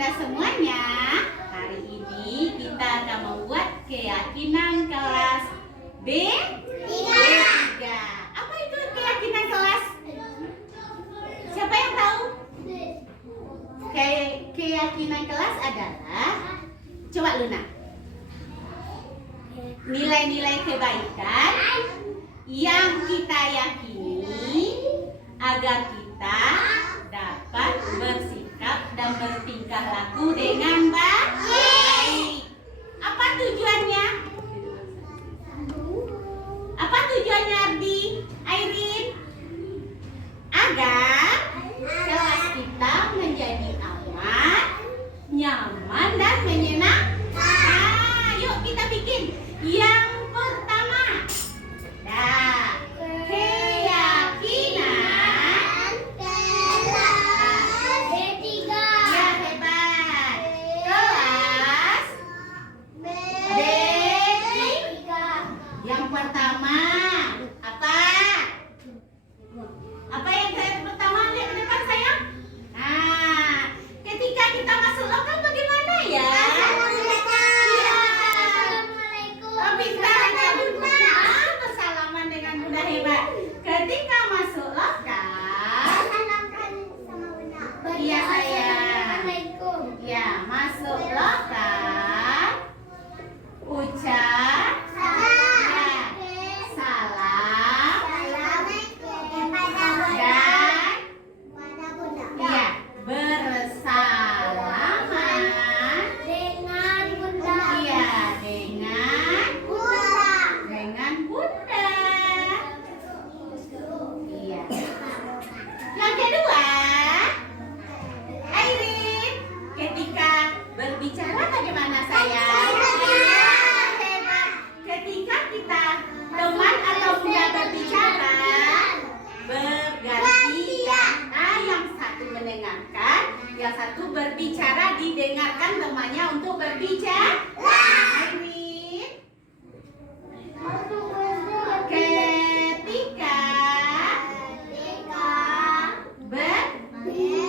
bunda semuanya, hari ini kita akan membuat keyakinan kelas B3. Apa itu keyakinan kelas? Siapa yang tahu? Keyakinan kelas adalah, coba Luna, nilai-nilai kebaikan yang kita yakini agar kita dapat bersikap dan bertingkah laku dengan baik. Apa tujuannya? Apa tujuannya, Ardi? Airin? Agar kelas kita menjadi aman, nyaman, dan menyenangkan. Nah, yuk kita bikin. Yang pertama, keyakinan kelas B3. Ya, hebat. Kelas B3. Yang pertama apa? Apa yang pertama? Lihat ke depan sayang. Nah, ketika kita masuk lokal bagaimana ya? Bersalaman dengan bunda, hebat. Ketika masuk lokal, iya sayang. Ya, masuk lokal, ucap salam dan ya bersalaman dengan bunda. Iya, dengan bunda. Iya. Yang kedua, Airin, ketika berbicara bagaimana sayang? Hebat. Ketika kita teman atau bunda berbicara, bergantian. Nah, yang satu mendengarkan, yang satu berbicara, didengarkan temannya untuk berbicara. Airin, ketika bergantian.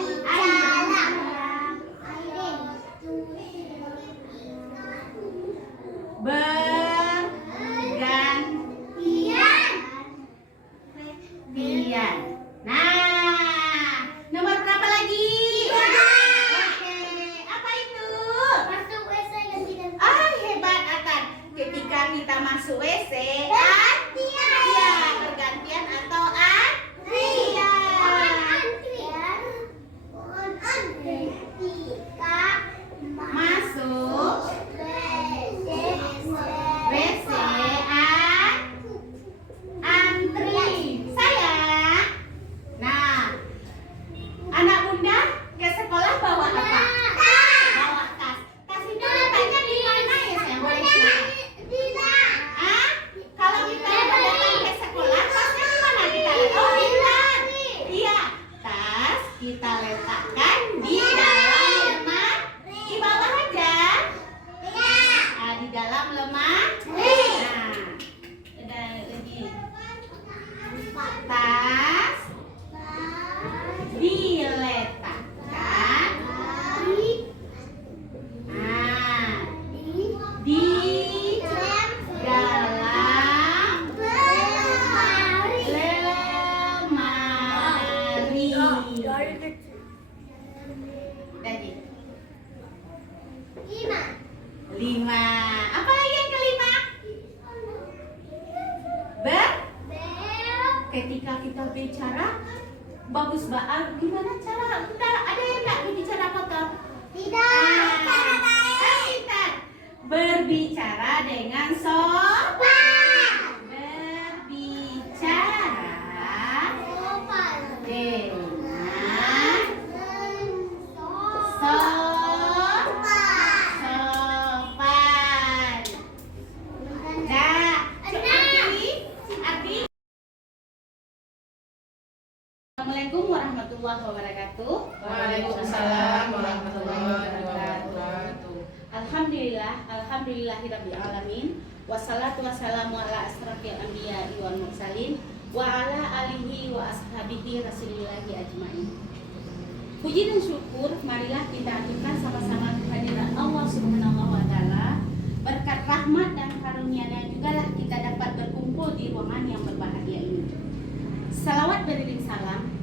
Nah, nomor berapa lagi? Oke, apa itu? Hebat Akan. Ketika kita masuk WC, ya bergantian atau masuk WC, antri sayang. Nah, anak bunda ke sekolah bawa apa? Bawa tas. Tas itu letaknya di mana ya sayang? Boleh tahu? Kalau kita datang ke sekolah, tasnya di mana kita letakkan? Oh, benar. Iya, tas kita letakkan di dalam lemari. Di bawah aja. Di dalam lemari. Nah, ada lagi. Tas diletakkan di dalam lemari. Tadi 5. Apa lagi yang kelima? Ketika kita bicara bagus banget. Gimana cara kita? Ada yang nggak berbicara kotor? Tidak. Berbicara dengan sopan. Berbicara dengan sopan. Nah, Ardi. Assalamualaikum warahmatullahi wabarakatuh. Waalaikumsalam warahmatullahi wabarakatuh. Alhamdulillahirabbil alamin. Wassalatu wassalamu ala asrofil anbiya'i wal mursalin wa ala alihi wa ashabihi rasulillahi ajmain. Puji dan syukur marilah kita aturkan sama-sama kehadiran Allah Subhanahu wa taala. Berkat rahmat dan karunia-Nya jugalah kita dapat berkumpul di ruangan yang berbahagia ini. Salawat beriring salam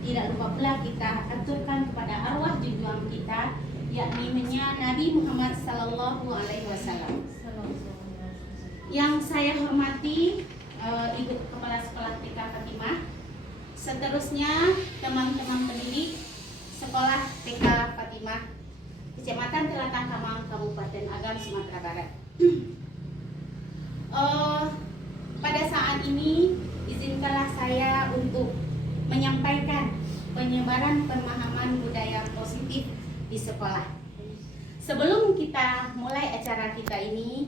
tidak lupa pula kita aturkan kepada arwah junjungan kita, yakni Nabi Muhammad sallallahu alaihi wasallam. Yang saya hormati Ibu Kepala Sekolah TK Fatimah, seterusnya teman-teman pendidik Sekolah TK Fatimah, Kecamatan Telatang Kamang, Kabupaten Agam, Sumatera Barat. Pada saat ini izinkanlah saya untuk menyampaikan penyebaran pemahaman budaya positif di sekolah. Sebelum kita mulai acara kita ini,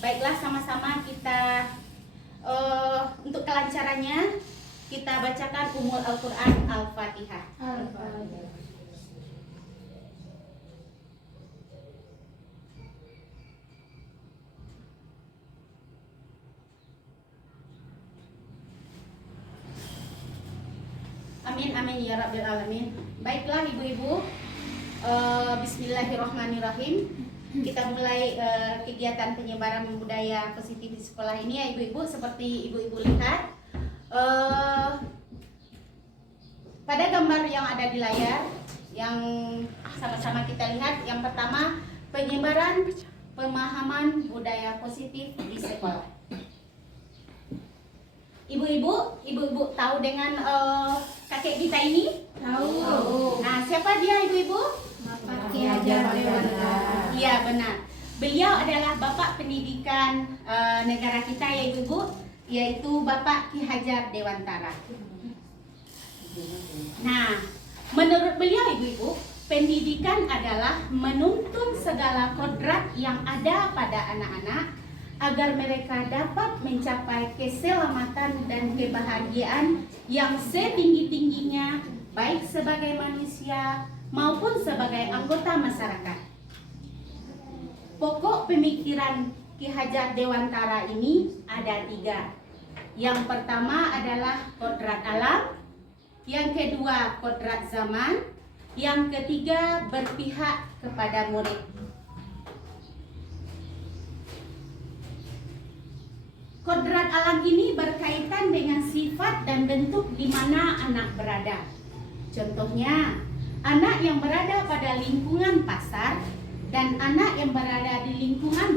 baiklah sama-sama kita untuk kelancarannya kita bacakan Ummul Al-Quran Al-Fatihah. Amin amin ya rabbil alamin. Baiklah ibu-ibu, bismillahirrahmanirrahim. Kita mulai kegiatan penyebaran budaya positif di sekolah ini ya ibu-ibu. Seperti ibu-ibu lihat pada gambar yang ada di layar, yang sama-sama kita lihat. Yang pertama, penyebaran pemahaman budaya positif di sekolah. Ibu-ibu tahu dengan kakek kita ini? Tahu. Nah, siapa dia ibu-ibu? Bapak Ki Hajar Dewantara. Iya benar. Beliau adalah bapak pendidikan negara kita ya ibu-ibu, yaitu Bapak Ki Hajar Dewantara. Nah, menurut beliau ibu-ibu, pendidikan adalah menuntun segala kodrat yang ada pada anak-anak agar mereka dapat mencapai keselamatan dan kebahagiaan yang setinggi-tingginya, baik sebagai manusia maupun sebagai anggota masyarakat. Pokok pemikiran Ki Hajar Dewantara ini ada 3. Yang pertama adalah kodrat alam, yang kedua kodrat zaman, yang ketiga berpihak kepada murid. Kodrat alam ini berkaitan dengan sifat dan bentuk di mana anak berada. Contohnya, anak yang berada pada lingkungan pasar dan anak yang berada di lingkungan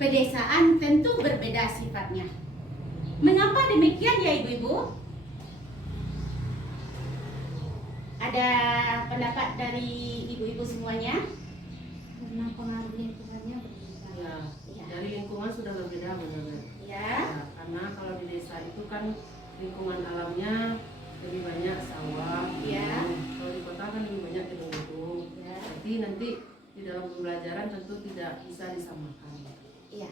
pedesaan tentu berbeda sifatnya. Mengapa demikian ya ibu-ibu? Ada pendapat dari ibu-ibu semuanya? Karena pengaruh lingkungannya berbeda. Ya, dari lingkungan sudah berbeda benar. Ya. Karena kalau di desa itu kan lingkungan alamnya lebih banyak sawah. Ya. Kalau di kota kan lebih banyak gedung-gedung. Ya. Jadi nanti di dalam pembelajaran tentu tidak bisa disamakan. Iya.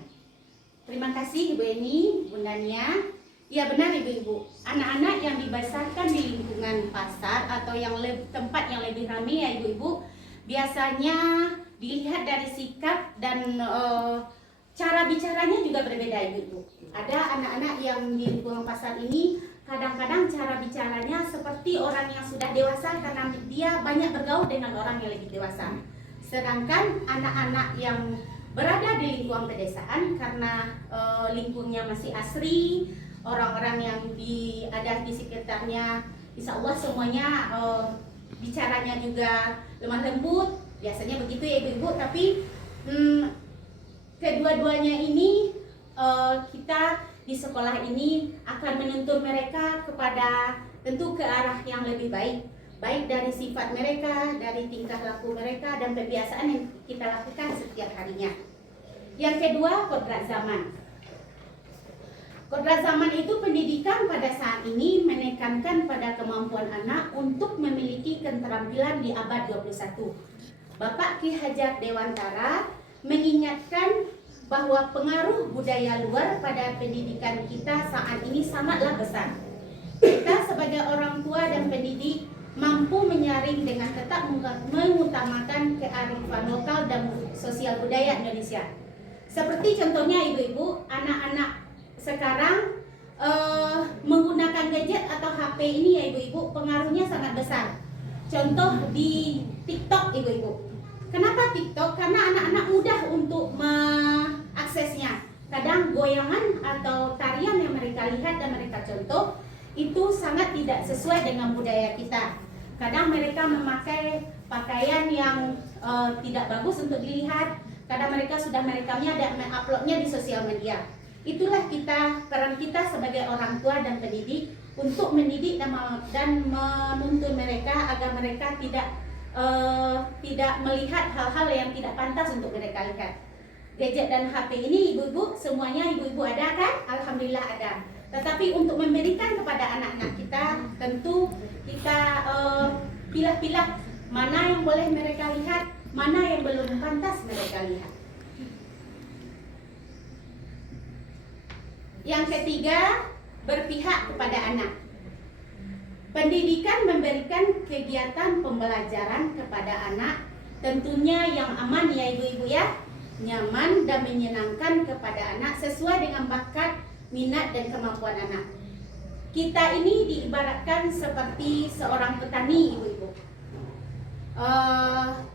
Terima kasih Ibu Eni, Bundanya. Ya benar ibu-ibu, anak-anak yang dibesarkan di lingkungan pasar atau tempat yang lebih ramai ya ibu-ibu, biasanya dilihat dari sikap dan cara bicaranya juga berbeda ibu-ibu. Ada anak-anak yang di lingkungan pasar ini kadang-kadang cara bicaranya seperti orang yang sudah dewasa karena dia banyak bergaul dengan orang yang lebih dewasa. Sedangkan anak-anak yang berada di lingkungan pedesaan karena lingkungnya masih asri, orang-orang yang ada di sekitarnya, insya Allah semuanya bicaranya juga lemah lembut, biasanya begitu ya ibu-ibu. Tapi kedua-duanya ini kita di sekolah ini akan menuntun mereka kepada tentu ke arah yang lebih baik, baik dari sifat mereka, dari tingkah laku mereka dan kebiasaan yang kita lakukan setiap harinya. Yang kedua, kodrat zaman. Kodrat zaman itu pendidikan pada saat ini menekankan pada kemampuan anak untuk memiliki keterampilan di abad 21. Bapak Ki Hajar Dewantara mengingatkan bahwa pengaruh budaya luar pada pendidikan kita saat ini sangatlah besar. Kita sebagai orang tua dan pendidik mampu menyaring dengan tetap mengutamakan kearifan lokal dan sosial budaya Indonesia. Seperti contohnya ibu-ibu, anak-anak sekarang menggunakan gadget atau HP ini ya ibu-ibu, pengaruhnya sangat besar. contoh di TikTok ibu-ibu. Kenapa TikTok? Karena anak-anak mudah untuk mengaksesnya. Kadang goyangan atau tarian yang mereka lihat dan mereka contoh itu sangat tidak sesuai dengan budaya kita. Kadang mereka memakai pakaian yang tidak bagus untuk dilihat. Kadang mereka sudah merekamnya dan menguploadnya di sosial media. Itulah peran kita sebagai orang tua dan pendidik untuk mendidik dan menuntun mereka agar mereka tidak melihat hal-hal yang tidak pantas untuk mereka lihat. Gadget dan HP ini ibu-ibu semuanya ibu-ibu ada kan? Alhamdulillah ada. Tetapi untuk memberikan kepada anak-anak kita tentu kita pilah-pilah mana yang boleh mereka lihat, mana yang belum pantas mereka lihat. Yang ketiga, berpihak kepada anak. Pendidikan memberikan kegiatan pembelajaran kepada anak, tentunya yang aman ya ibu-ibu ya, nyaman dan menyenangkan kepada anak sesuai dengan bakat, minat dan kemampuan anak. Kita ini diibaratkan seperti seorang petani ibu-ibu.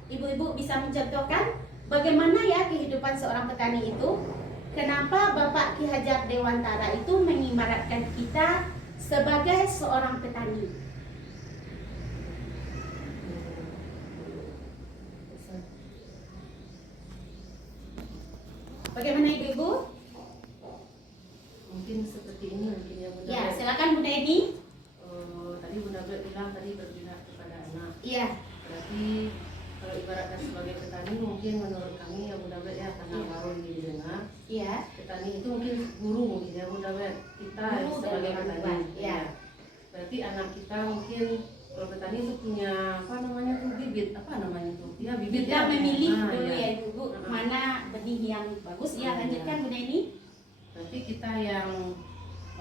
Ibu-ibu bisa mencontohkan bagaimana ya kehidupan seorang petani itu? Kenapa Bapak Ki Hajar Dewantara itu mengibaratkan kita sebagai seorang petani? Bagaimana ibu-ibu? Mungkin seperti ini mungkin ya Bunda. Ya, silakan Bunda Eni. Tadi Bunda bilang tadi berpihak kepada anak. Iya. Berarti kalau ibaratkan sebagai petani mungkin menurut kami ya Bunda Bet ya karena baru ini didengar. Iya. Petani itu mungkin guru mungkin ya Bunda Bet. Kita Guru sebagai dan petani. orang tua, ya. Berarti anak kita mungkin kalau petani itu punya apa namanya tuh bibit apa namanya tuh? Ya bibit Kita memilih Nah, dulu ya. ya ibu mana benih yang bagus. Ya, lanjutkan Bunda Eni. Berarti kita yang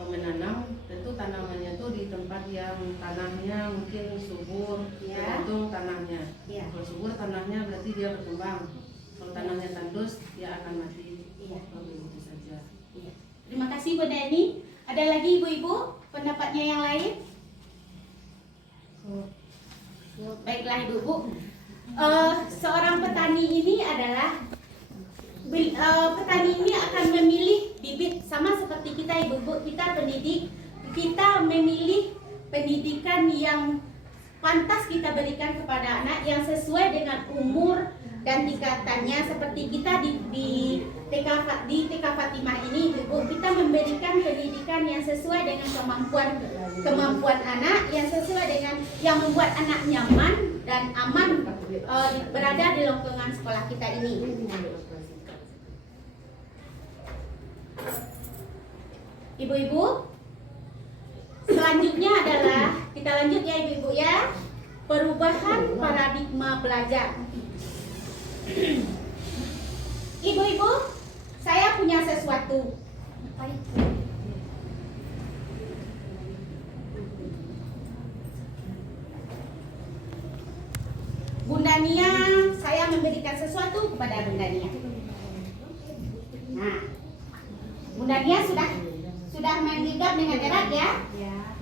menanam tentu tanamannya tuh di tempat yang tanahnya mungkin subur, Ya. tergantung tanahnya. Ya. Kalau subur tanahnya berarti dia berkembang. Kalau tanahnya tandus dia akan mati. Iya. Begitu saja. Iya. Terima kasih Bunda Eni. Ada lagi ibu-ibu pendapatnya yang lain? Baiklah ibu-ibu. Seorang petani ini adalah petani ini akan memilih bibit sama seperti kita ibu-ibu, kita pendidik, kita memilih pendidikan yang pantas kita berikan kepada anak yang sesuai dengan umur dan tingkatannya. Seperti kita di TK Fatimah ini ibu, kita memberikan pendidikan yang sesuai dengan kemampuan anak, yang sesuai dengan yang membuat anak nyaman dan aman berada di lingkungan sekolah kita ini. Ibu-ibu, selanjutnya adalah kita lanjut ya ibu-ibu ya, perubahan paradigma belajar. Ibu-ibu, saya punya sesuatu. Bunda Nia, saya memberikan sesuatu kepada Bunda Nia. Nah, Bunda Nia sudah menggigap dengan erat ya.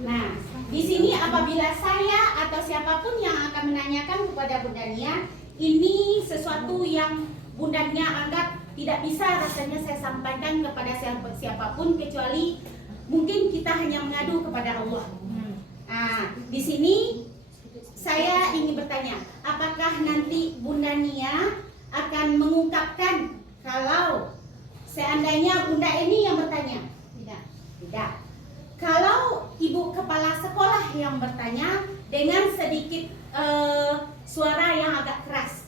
Nah, di sini apabila saya atau siapapun yang akan menanyakan kepada Bunda Nia, ini sesuatu yang Bunda Nia anggap tidak bisa rasanya saya sampaikan kepada siapapun kecuali mungkin kita hanya mengadu kepada Allah. Nah, di sini saya ingin bertanya, apakah nanti Bunda Nia akan mengungkapkan kalau seandainya Bunda ini yang bertanya? Tidak. Kalau ibu kepala sekolah yang bertanya dengan sedikit suara yang agak keras?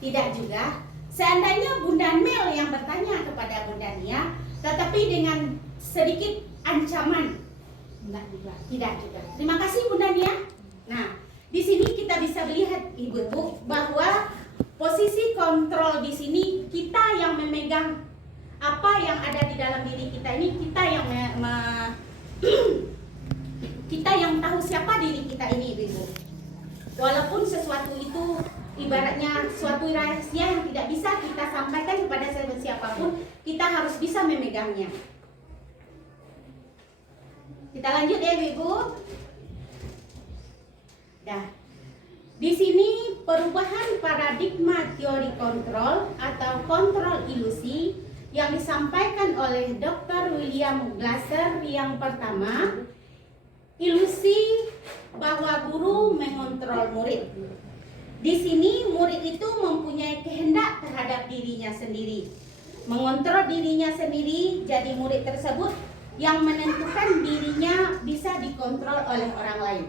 Tidak juga. Seandainya Bunda Mel yang bertanya kepada Bunda Nia, tetapi dengan sedikit ancaman? Tidak juga. Terima kasih Bunda Nia. Nah, di sini kita bisa melihat ibu-ibu bahwa posisi kontrol di sini kita yang memegang apa yang ada di dalam diri kita ini, kita yang kita yang tahu siapa diri kita ini, ibu. Walaupun sesuatu itu ibaratnya suatu rahasia yang tidak bisa kita sampaikan kepada siapapun, kita harus bisa memegangnya. Kita lanjut ya, ibu. Dah. Di sini perubahan paradigma teori kontrol atau kontrol ilusi yang disampaikan oleh Dr. William Glasser yang pertama, ilusi bahwa guru mengontrol murid. Di sini murid itu mempunyai kehendak terhadap dirinya sendiri. Mengontrol dirinya sendiri, jadi murid tersebut yang menentukan dirinya bisa dikontrol oleh orang lain.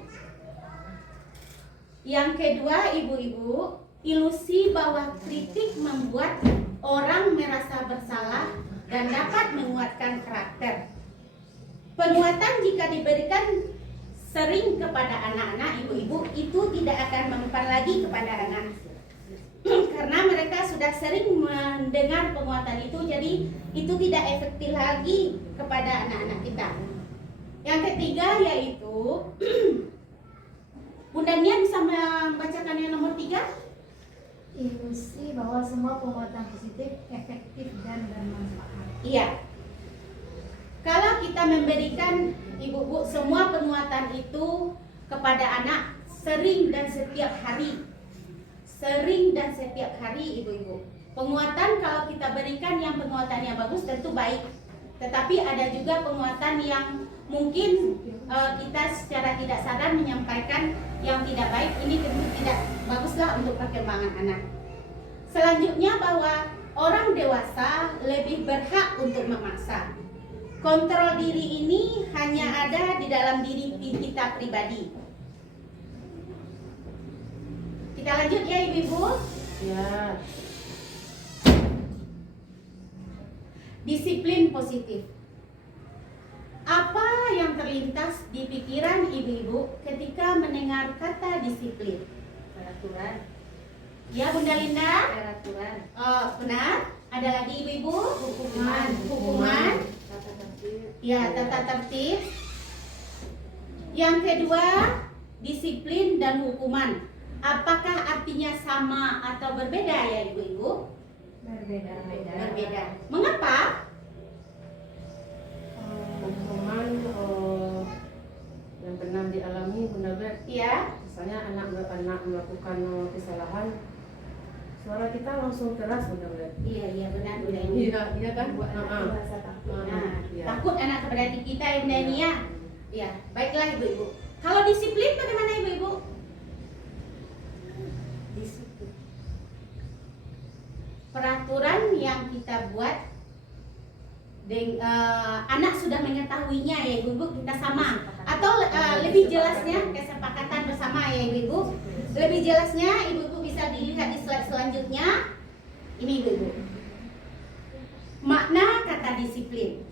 Yang kedua, ibu-ibu, ilusi bahwa kritik membuat orang merasa bersalah dan dapat menguatkan karakter. Penguatan jika diberikan sering kepada anak-anak, ibu-ibu, itu tidak akan mempan lagi kepada anak. Karena mereka sudah sering mendengar penguatan itu, jadi itu tidak efektif lagi kepada anak-anak kita. Yang ketiga yaitu Bunda Nia bisa membacakan yang nomor 3? Ilusi bahwa semua penguatan positif efektif dan bermanfaat. Iya. Kalau kita memberikan ibu-ibu semua penguatan itu kepada anak sering dan setiap hari. Sering dan setiap hari, ibu-ibu. Penguatan kalau kita berikan yang penguatan yang bagus tentu baik. Tetapi ada juga penguatan yang mungkin kita secara tidak sadar menyampaikan yang tidak baik. Ini tentu tidak baguslah untuk perkembangan anak. Selanjutnya bahwa orang dewasa lebih berhak untuk memaksa. Kontrol diri ini hanya ada di dalam diri kita pribadi. Kita lanjut ya ibu-ibu. Ya. Disiplin positif. Apa yang terlintas di pikiran ibu-ibu ketika mendengar kata disiplin? Peraturan. Ya Bunda Linda? Peraturan. Oh, benar. Ada lagi ibu-ibu? Hukuman. Tata tertib. Ya, tata tertib. Yang kedua, disiplin dan hukuman. Apakah artinya sama atau berbeda ya ibu-ibu? Berbeda. Mengapa? Hukuman yang pernah dialami Bunda Bet. Ya. Misalnya anak melakukan kesalahan, suara kita langsung keras Bunda Bet. Iya benar Bunda ini. Iya kan? Rasa takut. Nah, Iya. takut anak keberani kita ya Bunda ini ya. Ya, baiklah ibu-ibu. Kalau disiplin bagaimana ibu-ibu? Disiplin. Peraturan yang kita buat anak sudah mengetahuinya ya ibu-ibu, kita sama. Atau lebih jelasnya kesepakatan bersama ya ibu-ibu. Lebih jelasnya ibu-ibu bisa dilihat di slide selanjutnya. Ini ibu-ibu. Makna kata disiplin.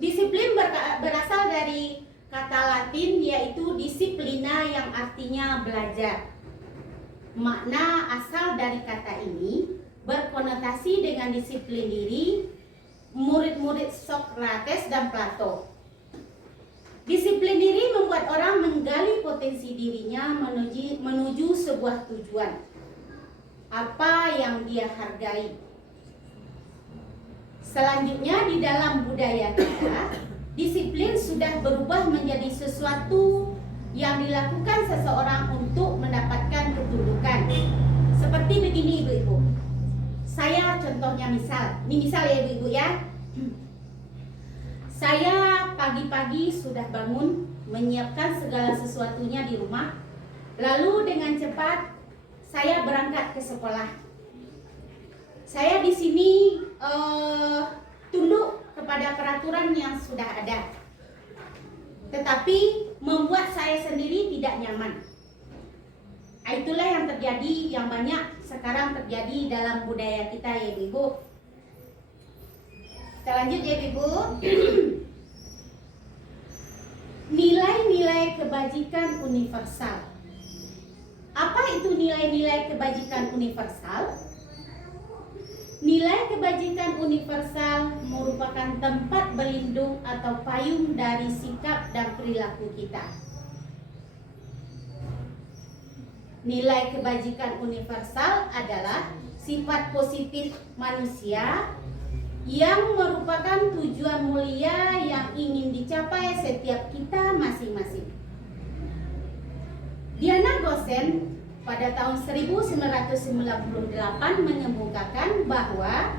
Disiplin berasal dari kata Latin yaitu disiplina yang artinya belajar. Makna asal dari kata ini berkonotasi dengan disiplin diri murid-murid Sokrates dan Plato. Disiplin diri membuat orang menggali potensi dirinya menuju sebuah tujuan. Apa yang dia hargai. Selanjutnya di dalam budaya kita, disiplin sudah berubah menjadi sesuatu yang dilakukan seseorang untuk mendapatkan kedudukan. Seperti begini ibu-ibu. Saya contohnya ini misal ya ibu-ibu ya. Saya pagi-pagi sudah bangun, menyiapkan segala sesuatunya di rumah. Lalu dengan cepat saya berangkat ke sekolah. Saya di sini tunduk kepada peraturan yang sudah ada. Tetapi membuat saya sendiri tidak nyaman. Itulah yang terjadi, yang banyak sekarang terjadi dalam budaya kita ya ibu. Kita lanjut ya ibu. Nilai-nilai kebajikan universal. Apa itu nilai-nilai kebajikan universal? Nilai kebajikan universal merupakan tempat berlindung atau payung dari sikap dan perilaku kita. Nilai kebajikan universal adalah sifat positif manusia yang merupakan tujuan mulia yang ingin dicapai setiap kita masing-masing. Diana Gosen pada tahun 1998 mengemukakan bahwa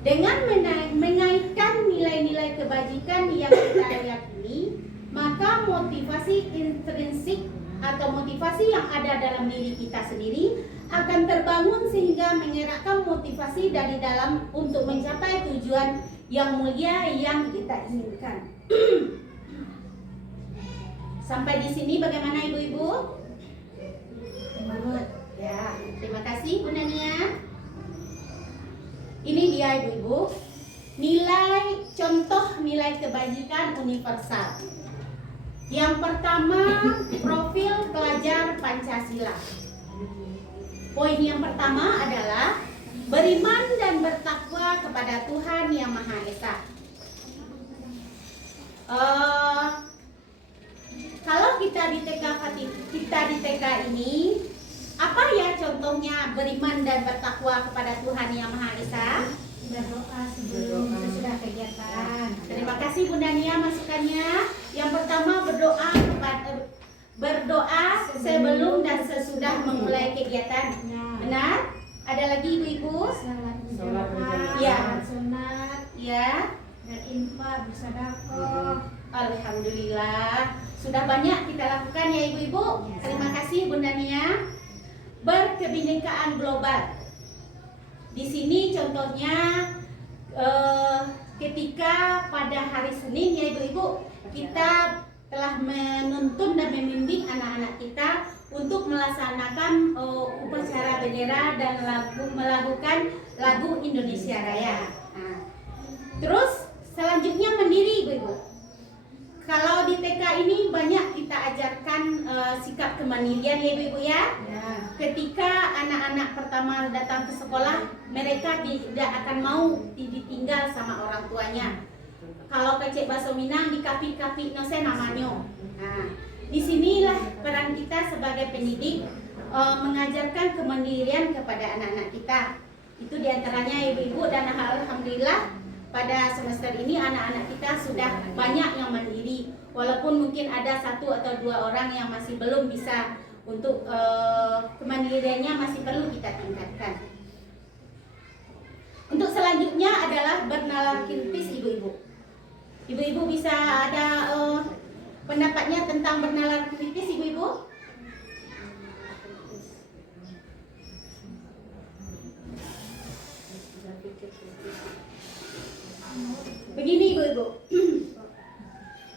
dengan mengaitkan nilai-nilai kebajikan yang kita yakini, maka motivasi intrinsik atau motivasi yang ada dalam diri kita sendiri akan terbangun sehingga menggerakkan motivasi dari dalam untuk mencapai tujuan yang mulia yang kita inginkan. Sampai di sini bagaimana ibu-ibu? Ya, terima kasih Bunda Nia. Ini dia ibu-ibu, contoh nilai kebajikan universal. Yang pertama, profil pelajar Pancasila. Poin yang pertama adalah beriman dan bertakwa kepada Tuhan Yang Maha Esa. Kalau kita di TK ini, apa ya contohnya beriman dan bertakwa kepada Tuhan Yang Maha Esa? Berdoa sebelum sesudah kegiatan. Terima kasih Bunda Nia masukannya. Yang pertama berdoa sebelum dan sesudah memulai kegiatan. Benar? Ada lagi ibu-ibu? Salat Salat berjamaah, Ya. salat sunat, Ya. berinfak, bersedekah. Alhamdulillah. Sudah banyak kita lakukan ya ibu-ibu. Terima kasih Bunda Nia. Berkebinekaan global. Di sini contohnya ketika pada hari Senin ya ibu-ibu, kita telah menuntun dan membimbing anak-anak kita untuk melaksanakan upacara bendera dan melakukan lagu Indonesia Raya. Nah, terus selanjutnya mendiri ibu-ibu. Kalau di TK ini banyak kita ajarkan sikap kemandirian ya ibu-ibu ya. Ketika anak-anak pertama datang ke sekolah, mereka tidak akan mau ditinggal sama orang tuanya. Kalau kecek bahasa Minang di kapi-kapi nose namanya. Nah, disinilah peran kita sebagai pendidik mengajarkan kemandirian kepada anak-anak kita. Itu diantaranya ibu-ibu, dan alhamdulillah pada semester ini anak-anak kita sudah banyak yang mandiri. Walaupun mungkin ada 1 atau 2 orang yang masih belum bisa, untuk kemandiriannya masih perlu kita tingkatkan. Untuk selanjutnya adalah bernalar kritis ibu-ibu. Ibu-ibu bisa ada pendapatnya tentang bernalar kritis ibu-ibu? Begini ibu-ibu,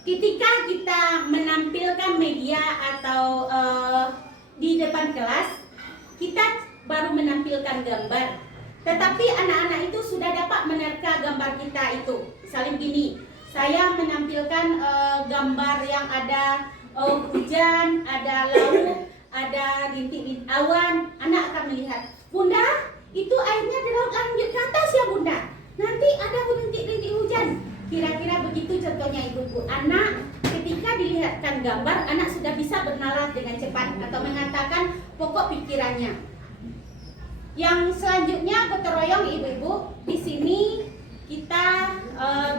ketika kita menampilkan media atau di depan kelas, kita baru menampilkan gambar, tetapi anak-anak itu sudah dapat menerka gambar kita itu. Misalnya begini, saya menampilkan gambar yang ada hujan, ada laut, ada rintik-rintik awan. Anak akan melihat, Bunda, itu airnya lanjut ke atas ya Bunda, nanti ada rintik-rintik hujan. Kira-kira begitu contohnya ibu-ibu. Anak ketika dilihatkan gambar, anak sudah bisa bernalar dengan cepat atau mengatakan pokok pikirannya. Yang selanjutnya gotong royong ibu-ibu. Di sini kita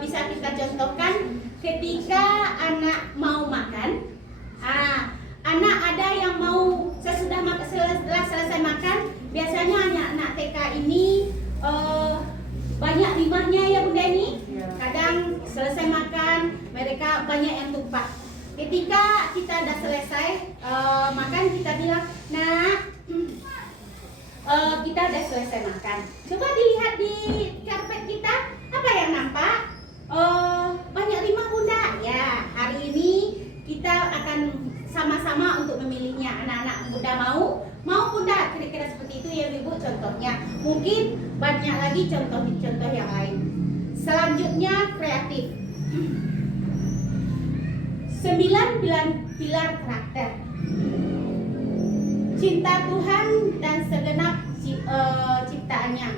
bisa kita contohkan ketika anak mau makan. Anak ada yang mau setelah selesai makan, biasanya anak-anak TK ini banyak limbahnya ya Bunda ini. Kadang selesai makan mereka banyak yang tumpah. Ketika kita sudah selesai makan, kita bilang, "Nak, kita sudah selesai makan. Coba dilihat di karpet kita, apa yang nampak? Banyak limbah Bunda." Ya, hari ini kita akan sama-sama untuk memilihnya. Anak-anak Bunda mau Bunda, kira-kira seperti itu ya Ibu contohnya. Mungkin banyak lagi contoh-contoh yang lain. Selanjutnya kreatif. 9 pilar karakter. Cinta Tuhan dan segenap ciptaannya.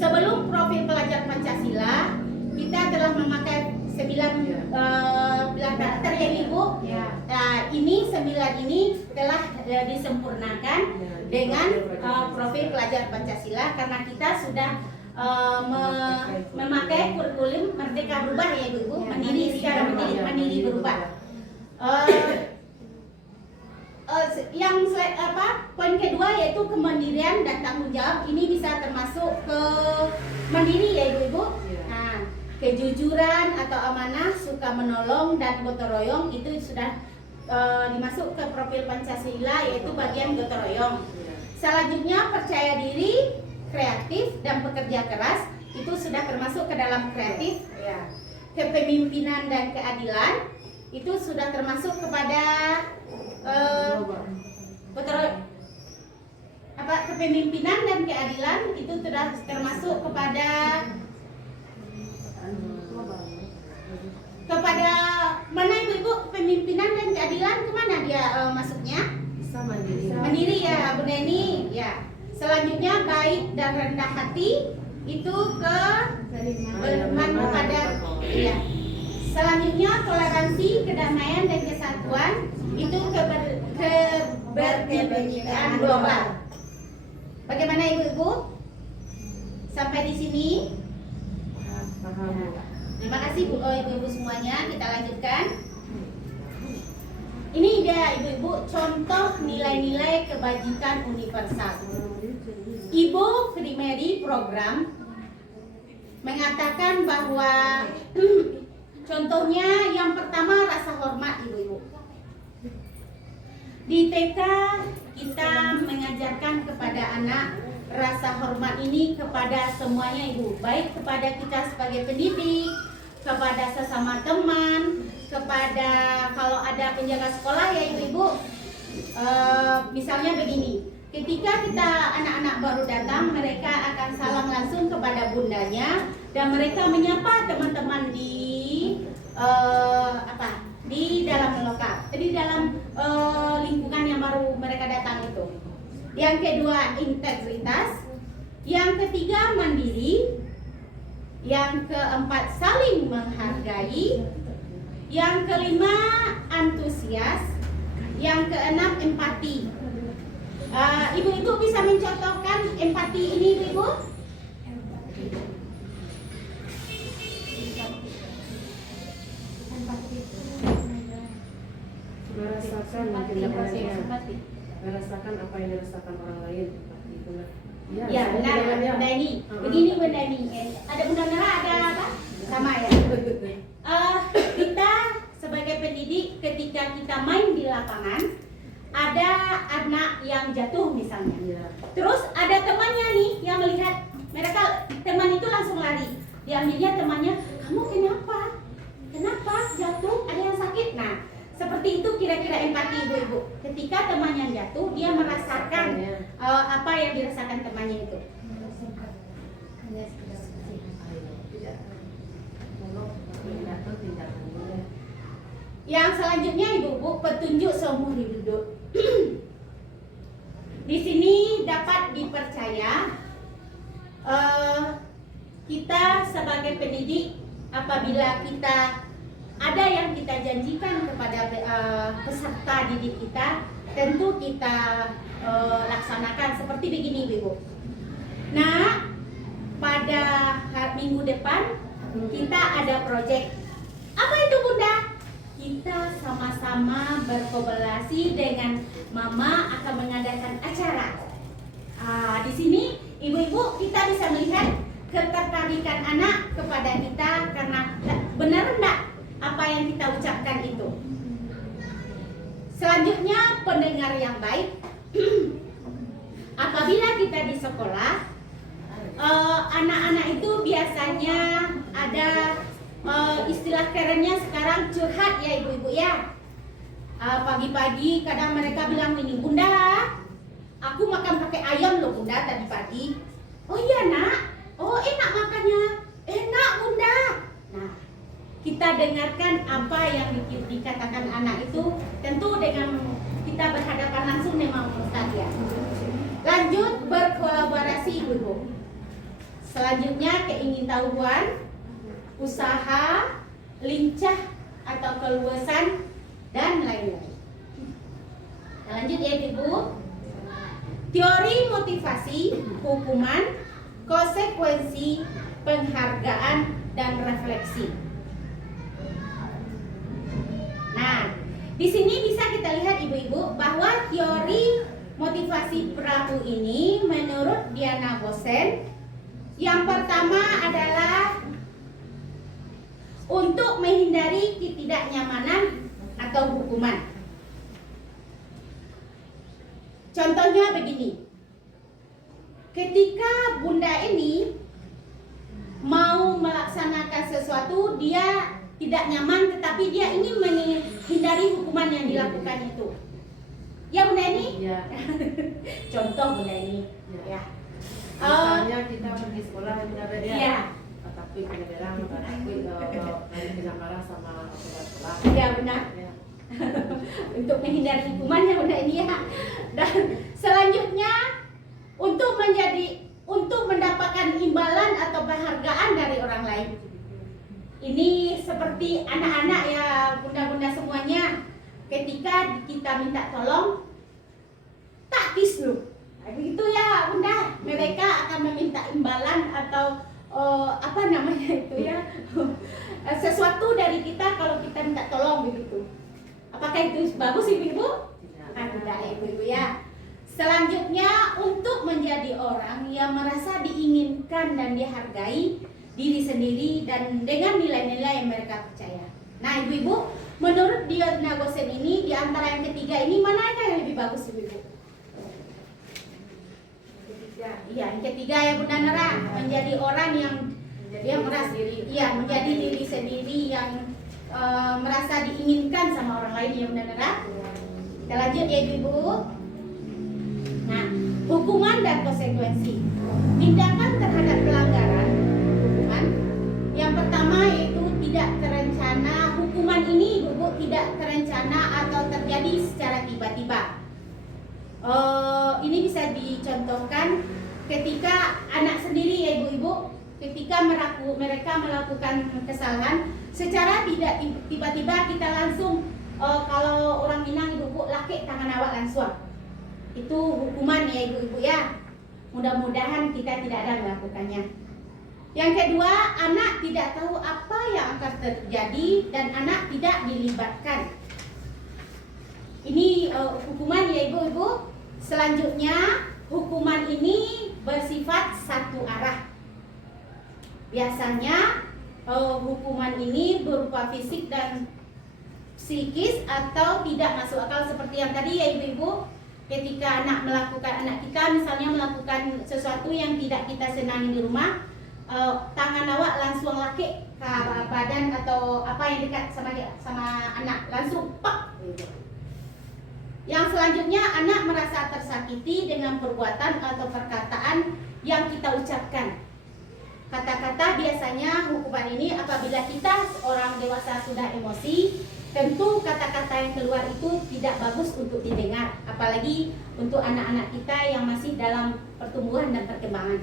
Sebelum profil pelajar Pancasila, kita telah memakai 9 pilar karakter ya Ibu. Ini 9 ini telah disempurnakan dengan profil pelajar Pancasila, karena kita sudah memakai kurikulum Merdeka Berubah ya Ibu, mandiri secara mandiri berubah. Poin kedua yaitu kemandirian dan tanggung jawab, ini bisa termasuk ke mandiri ya Ibu. Nah, kejujuran atau amanah, suka menolong dan gotong royong itu sudah dimasuk ke profil Pancasila, yaitu bagian gotong royong. Selanjutnya percaya diri, kreatif dan pekerja keras, itu sudah termasuk ke dalam kreatif. Kepemimpinan dan keadilan itu sudah termasuk kepada kepemimpinan dan keadilan itu sudah termasuk kepada mana Ibu? Pemimpinan dan keadilan kemana dia masuknya? Bisa mandiri. Mandiri ya Bu Neni ya. Selanjutnya baik dan rendah hati itu ke berteman kepada ya. Selanjutnya toleransi, kedamaian dan kesatuan itu keberkebinekaan global. Bagaimana Ibu-ibu? Sampai di sini? Paham. Terima kasih Ibu-ibu semuanya. Kita lanjutkan. Ini dia Ibu-ibu contoh nilai-nilai kebajikan universal. Ibu Primary Program mengatakan bahwa contohnya yang pertama rasa hormat Ibu-ibu. Di TK kita mengajarkan kepada anak rasa hormat ini kepada semuanya Ibu, baik kepada kita sebagai pendidik, kepada sesama teman, kepada kalau ada penjaga sekolah ya Ibu-ibu. Misalnya begini, ketika kita anak-anak baru datang, mereka akan salam langsung kepada bundanya dan mereka menyapa teman-teman di di dalam lokal, di dalam lingkungan yang baru mereka datang itu. Yang kedua integritas, yang ketiga mandiri, yang keempat saling menghargai, yang kelima antusias, yang keenam empati. Ibu-ibu bisa mencontohkan empati ini Ibu? Merasakan merasakan apa yang dirasakan orang lain. Ya benar Bunda ini. Begini Bunda ini. Ada Bunda Nara, ada apa? Sama ya. Kita sebagai pendidik ketika kita main di lapangan, ada anak yang jatuh misalnya. Terus ada temannya nih yang melihat, mereka teman itu langsung lari. Diambilnya temannya, kamu kenapa? Kenapa jatuh? Ada yang sakit? Nah, seperti itu kira-kira empati Ibu-ibu. Ketika temannya jatuh, dia merasakan apa yang dirasakan temannya itu. Yang selanjutnya Ibu-ibu, petunjuk seumur hidup. Di sini dapat dipercaya kita sebagai pendidik, apabila kita ada yang kita janjikan kepada peserta didik kita, tentu kita laksanakan seperti begini Ibu. Nah, pada minggu depan kita ada proyek. Apa itu Bunda? Kita sama-sama berkolaborasi dengan Mama akan mengadakan acara. Di sini Ibu-ibu kita bisa melihat ketertarikan anak kepada kita karena benar enggak apa yang kita ucapkan itu. Selanjutnya pendengar yang baik. Apabila kita di sekolah, anak-anak itu biasanya ada istilah kerennya sekarang curhat ya Ibu-ibu ya. Pagi-pagi kadang mereka bilang ini, Bunda, aku makan pakai ayam loh Bunda tadi pagi. Oh iya Nak, oh enak makannya, enak Bunda. Nah, kita dengarkan apa yang dikatakan anak itu, tentu dengan kita berhadapan langsung dengan Ustaz ya. Lanjut berkolaborasi Ibu. Selanjutnya keingintahuan, usaha, lincah atau keluasan dan lain-lain. Lanjut ya Ibu. Teori motivasi, hukuman, konsekuensi, penghargaan, dan refleksi. Nah, di sini bisa kita lihat ibu-ibu bahwa teori motivasi perahu ini menurut Diana Gosen, yang pertama adalah untuk menghindari ketidaknyamanan atau hukuman. Contohnya begini, ketika bunda ini mau melaksanakan sesuatu, dia tidak nyaman tetapi dia ingin menghindari hukuman yang dilakukan itu. Ya bunda ini? Ya. Contoh bunda ini. Ya. Misalnya kita pergi sekolah bunda ya. Iya. Tapi kadang-kadang aku tidak marah sama sekolah. Iya benar. Ya. Untuk menghindari hukuman ya bunda ini ya. Dan selanjutnya untuk mendapatkan imbalan atau penghargaan dari orang lain. Ini seperti anak-anak ya bunda-bunda semuanya, ketika kita minta tolong taktis loh. Begitu ya bunda, mereka akan meminta imbalan atau apa namanya itu ya, sesuatu dari kita kalau kita minta tolong begitu. Apakah itu bagus ibu-ibu? Tidak ibu-ibu ya. Selanjutnya, untuk menjadi orang yang merasa diinginkan dan dihargai diri sendiri dan dengan nilai-nilai yang mereka percaya. Nah ibu-ibu, menurut Diana Gosen ini, di antara yang ketiga ini mana yang lebih bagus ibu-ibu? Iya, yang ketiga ya Bunda Nera, menjadi orang yang dia merasa iya menjadi diri sendiri yang merasa diinginkan sama orang lain ya Bunda Nera. Kita lanjut ya ibu-ibu. Nah, hukuman dan konsekuensi. Tindakan terhadap pelanggaran hukuman. Yang pertama yaitu tidak terencana. Hukuman ini ibu-ibu tidak terencana atau terjadi secara tiba-tiba. Ini bisa dicontohkan ketika anak sendiri ya ibu-ibu, ketika mereka melakukan kesalahan secara tidak tiba-tiba kita langsung kalau orang Minang ibu-ibu laki tangan awak langsung. Itu hukuman ya ibu-ibu ya. Mudah-mudahan kita tidak ada melakukannya. Yang kedua, anak tidak tahu apa yang akan terjadi dan anak tidak dilibatkan. Ini hukuman ya ibu-ibu. Selanjutnya, hukuman ini bersifat satu arah. Biasanya hukuman ini berupa fisik dan psikis atau tidak masuk akal seperti yang tadi ya ibu-ibu. Ketika anak kita misalnya melakukan sesuatu yang tidak kita senangi di rumah, tangan awak langsung laki ke badan atau apa yang dekat sama anak, langsung pak gitu. Yang selanjutnya, anak merasa tersakiti dengan perbuatan atau perkataan yang kita ucapkan. Kata-kata biasanya hukuman ini apabila kita orang dewasa sudah emosi, tentu kata-kata yang keluar itu tidak bagus untuk didengar, apalagi untuk anak-anak kita yang masih dalam pertumbuhan dan perkembangan.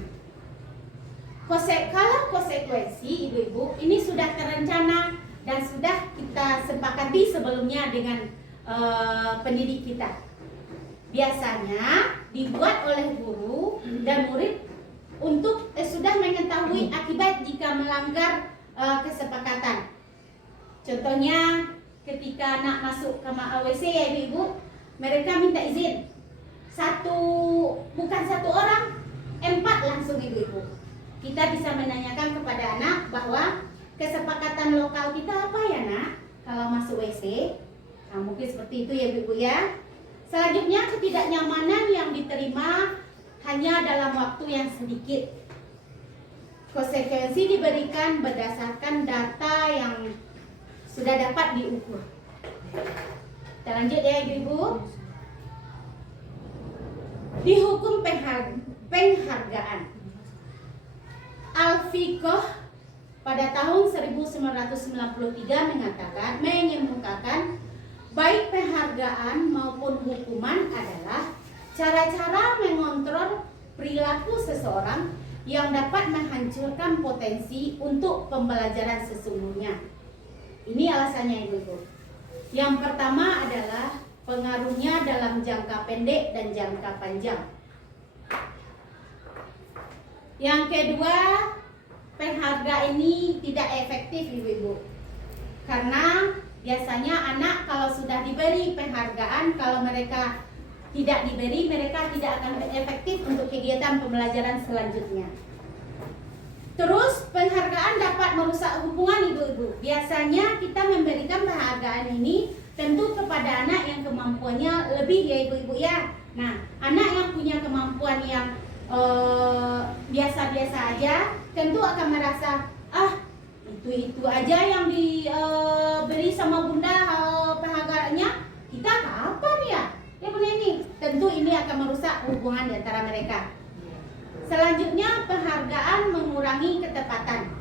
Kalau konsekuensi ibu-ibu ini sudah terencana dan sudah kita sepakati sebelumnya dengan pendidik kita. Biasanya dibuat oleh guru dan murid untuk sudah mengetahui akibat jika melanggar kesepakatan. Contohnya ketika anak masuk ke WC ya ibu, mereka minta izin. Bukan satu orang, 4 langsung ibu-ibu. Kita bisa menanyakan kepada anak bahwa kesepakatan lokal kita apa ya nak kalau masuk WC. Nah, mungkin seperti itu ya ibu ya. Selanjutnya, ketidaknyamanan yang diterima hanya dalam waktu yang sedikit. Konsekuensi diberikan berdasarkan data yang sudah dapat diukur. Kita lanjut ya ibu. Dihukum penghargaan. Al-Fiqh pada tahun 1993 mengemukakan baik penghargaan maupun hukuman adalah cara-cara mengontrol perilaku seseorang yang dapat menghancurkan potensi untuk pembelajaran sesungguhnya. Ini alasannya ibu-ibu. Yang pertama adalah pengaruhnya dalam jangka pendek dan jangka panjang. Yang kedua, penghargaan ini tidak efektif ibu-ibu. Karena biasanya anak kalau sudah diberi penghargaan, kalau mereka tidak diberi, mereka tidak akan efektif untuk kegiatan pembelajaran selanjutnya. Terus penghargaan dapat merusak hubungan ibu-ibu. Biasanya kita memberikan penghargaan ini tentu kepada anak yang kemampuannya lebih ya ibu-ibu ya. Nah, anak yang punya kemampuan yang biasa-biasa aja tentu akan merasa itu aja yang diberi sama bunda penghargaannya, kita kapan ya bunda ini. Tentu ini akan merusak hubungan di antara mereka. Selanjutnya, penghargaan mengurangi ketepatan.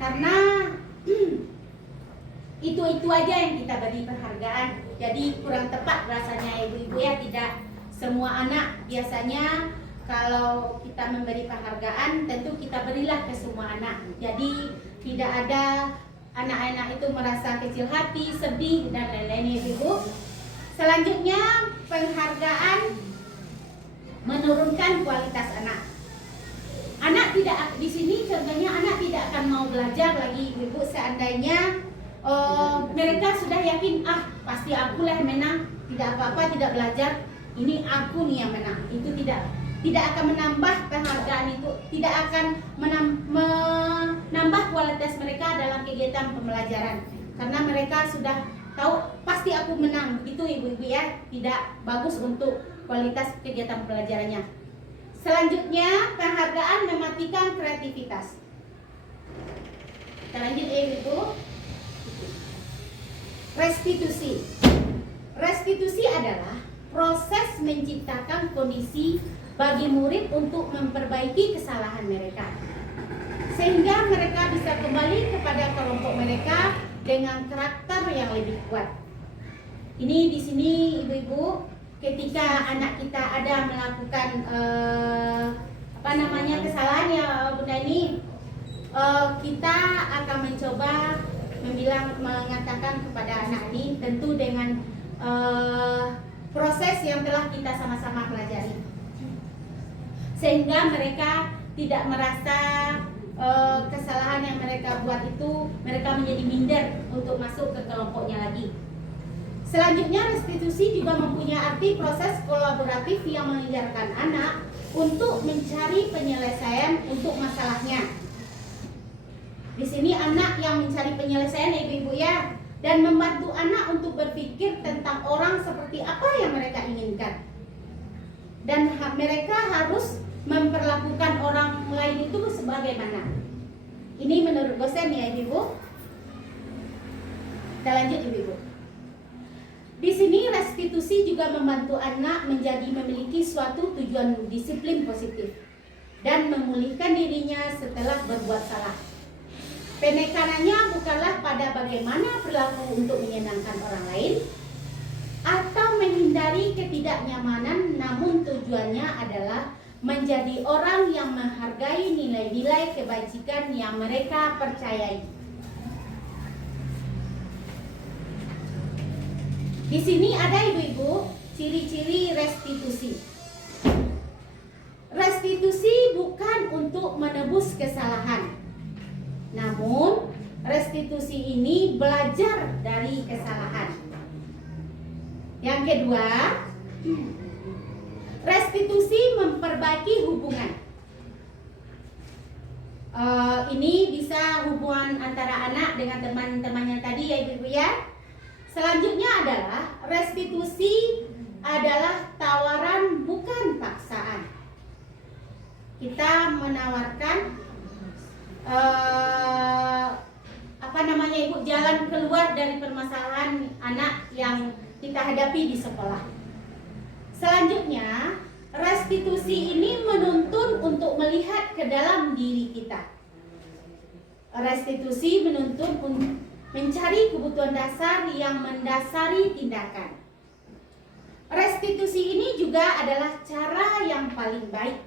Karena itu aja yang kita beri penghargaan, jadi kurang tepat rasanya ibu-ibu ya. Tidak semua anak biasanya kalau kita memberi penghargaan tentu kita berilah ke semua anak. Jadi tidak ada anak-anak itu merasa kecil hati, sedih dan lain-lain ibu. Selanjutnya, penghargaan menurunkan kualitas anak. Anak tidak di sini contohnya anak tidak akan mau belajar lagi ibu seandainya mereka sudah yakin pasti aku lah yang menang, tidak apa-apa tidak belajar, ini aku nih yang menang. Itu tidak akan menambah penghargaan, itu tidak akan menambah kualitas mereka dalam kegiatan pembelajaran, karena mereka sudah tahu pasti aku menang. Itu ibu-ibu ya, tidak bagus untuk kualitas kegiatan pembelajarannya. Selanjutnya, penghargaan mematikan kreativitas. Kita lanjut ibu. Restitusi. Restitusi adalah proses menciptakan kondisi bagi murid untuk memperbaiki kesalahan mereka, sehingga mereka bisa kembali kepada kelompok mereka dengan karakter yang lebih kuat. Ini di sini ibu-ibu, ketika anak kita ada melakukan kesalahan ya bunda ini, kita akan mencoba mengatakan kepada anak ini tentu dengan proses yang telah kita sama-sama pelajari, sehingga mereka tidak merasa kesalahan yang mereka buat itu mereka menjadi minder untuk masuk ke kelompoknya lagi. Selanjutnya, restitusi juga mempunyai arti proses kolaboratif yang mengajarkan anak untuk mencari penyelesaian untuk masalahnya. Di sini anak yang mencari penyelesaian ibu-ibu ya, dan membantu anak untuk berpikir tentang orang seperti apa yang mereka inginkan. Dan mereka harus memperlakukan orang lain itu sebagaimana. Ini menurut dosen ya ibu-ibu. Kita lanjut ibu-ibu. Di sini restitusi juga membantu anak menjadi memiliki suatu tujuan disiplin positif dan memulihkan dirinya setelah berbuat salah. Penekanannya bukanlah pada bagaimana perilaku untuk menyenangkan orang lain atau menghindari ketidaknyamanan, namun tujuannya adalah menjadi orang yang menghargai nilai-nilai kebajikan yang mereka percayai. Di sini ada ibu-ibu ciri-ciri restitusi. Restitusi bukan untuk menebus kesalahan, namun restitusi ini belajar dari kesalahan. Yang kedua, restitusi memperbaiki hubungan. Ini bisa hubungan antara anak dengan teman-temannya tadi ya ibu-ibu ya. Selanjutnya adalah restitusi adalah tawaran bukan paksaan. Kita menawarkan ibu, jalan keluar dari permasalahan anak yang kita hadapi di sekolah. Selanjutnya, restitusi ini menuntun untuk melihat ke dalam diri kita. Restitusi menuntun mencari kebutuhan dasar yang mendasari tindakan. Restitusi ini juga adalah cara yang paling baik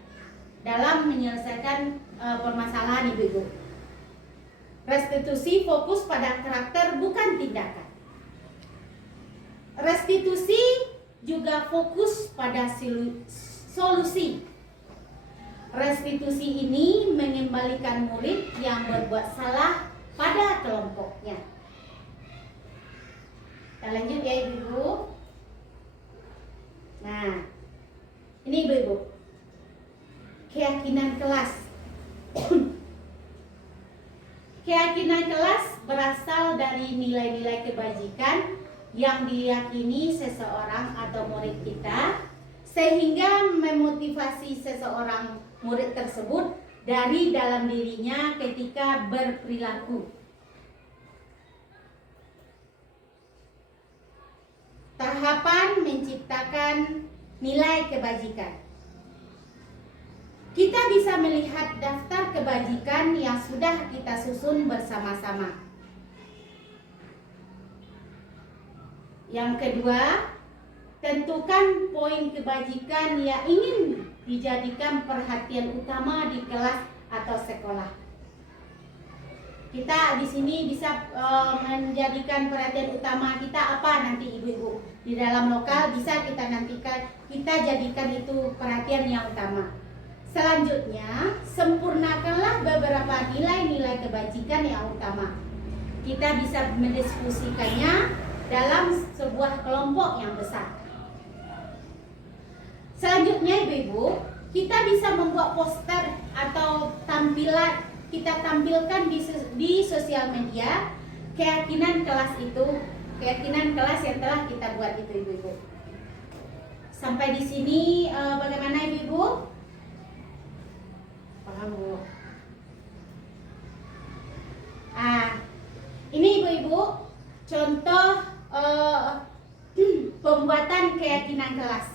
dalam menyelesaikan permasalahan ibu-ibu. Restitusi fokus pada karakter bukan tindakan. Restitusi juga fokus pada solusi. Restitusi ini mengembalikan murid yang berbuat salah pada kelompoknya. Kita lanjut ya ibu-ibu. Nah, ini ibu-ibu, keyakinan kelas. Keyakinan kelas berasal dari nilai-nilai kebajikan yang diyakini seseorang atau murid kita, sehingga memotivasi seseorang murid tersebut dari dalam dirinya ketika berperilaku. Tahapan menciptakan nilai kebajikan. Kita bisa melihat daftar kebajikan yang sudah kita susun bersama-sama. Yang kedua, tentukan poin kebajikan yang ingin dijadikan perhatian utama di kelas atau sekolah. Kita di sini bisa menjadikan perhatian utama kita apa nanti ibu-ibu. Di dalam lokal bisa kita jadikan itu perhatian yang utama. Selanjutnya, sempurnakanlah beberapa nilai-nilai kebajikan yang utama. Kita bisa mendiskusikannya dalam sebuah kelompok yang besar. Selanjutnya ibu-ibu, kita bisa membuat poster atau tampilan, kita tampilkan di sosial media keyakinan kelas itu, keyakinan kelas yang telah kita buat itu ibu-ibu. Sampai di sini bagaimana ibu-ibu? Paham Bu? Ini ibu-ibu contoh pembuatan keyakinan kelas.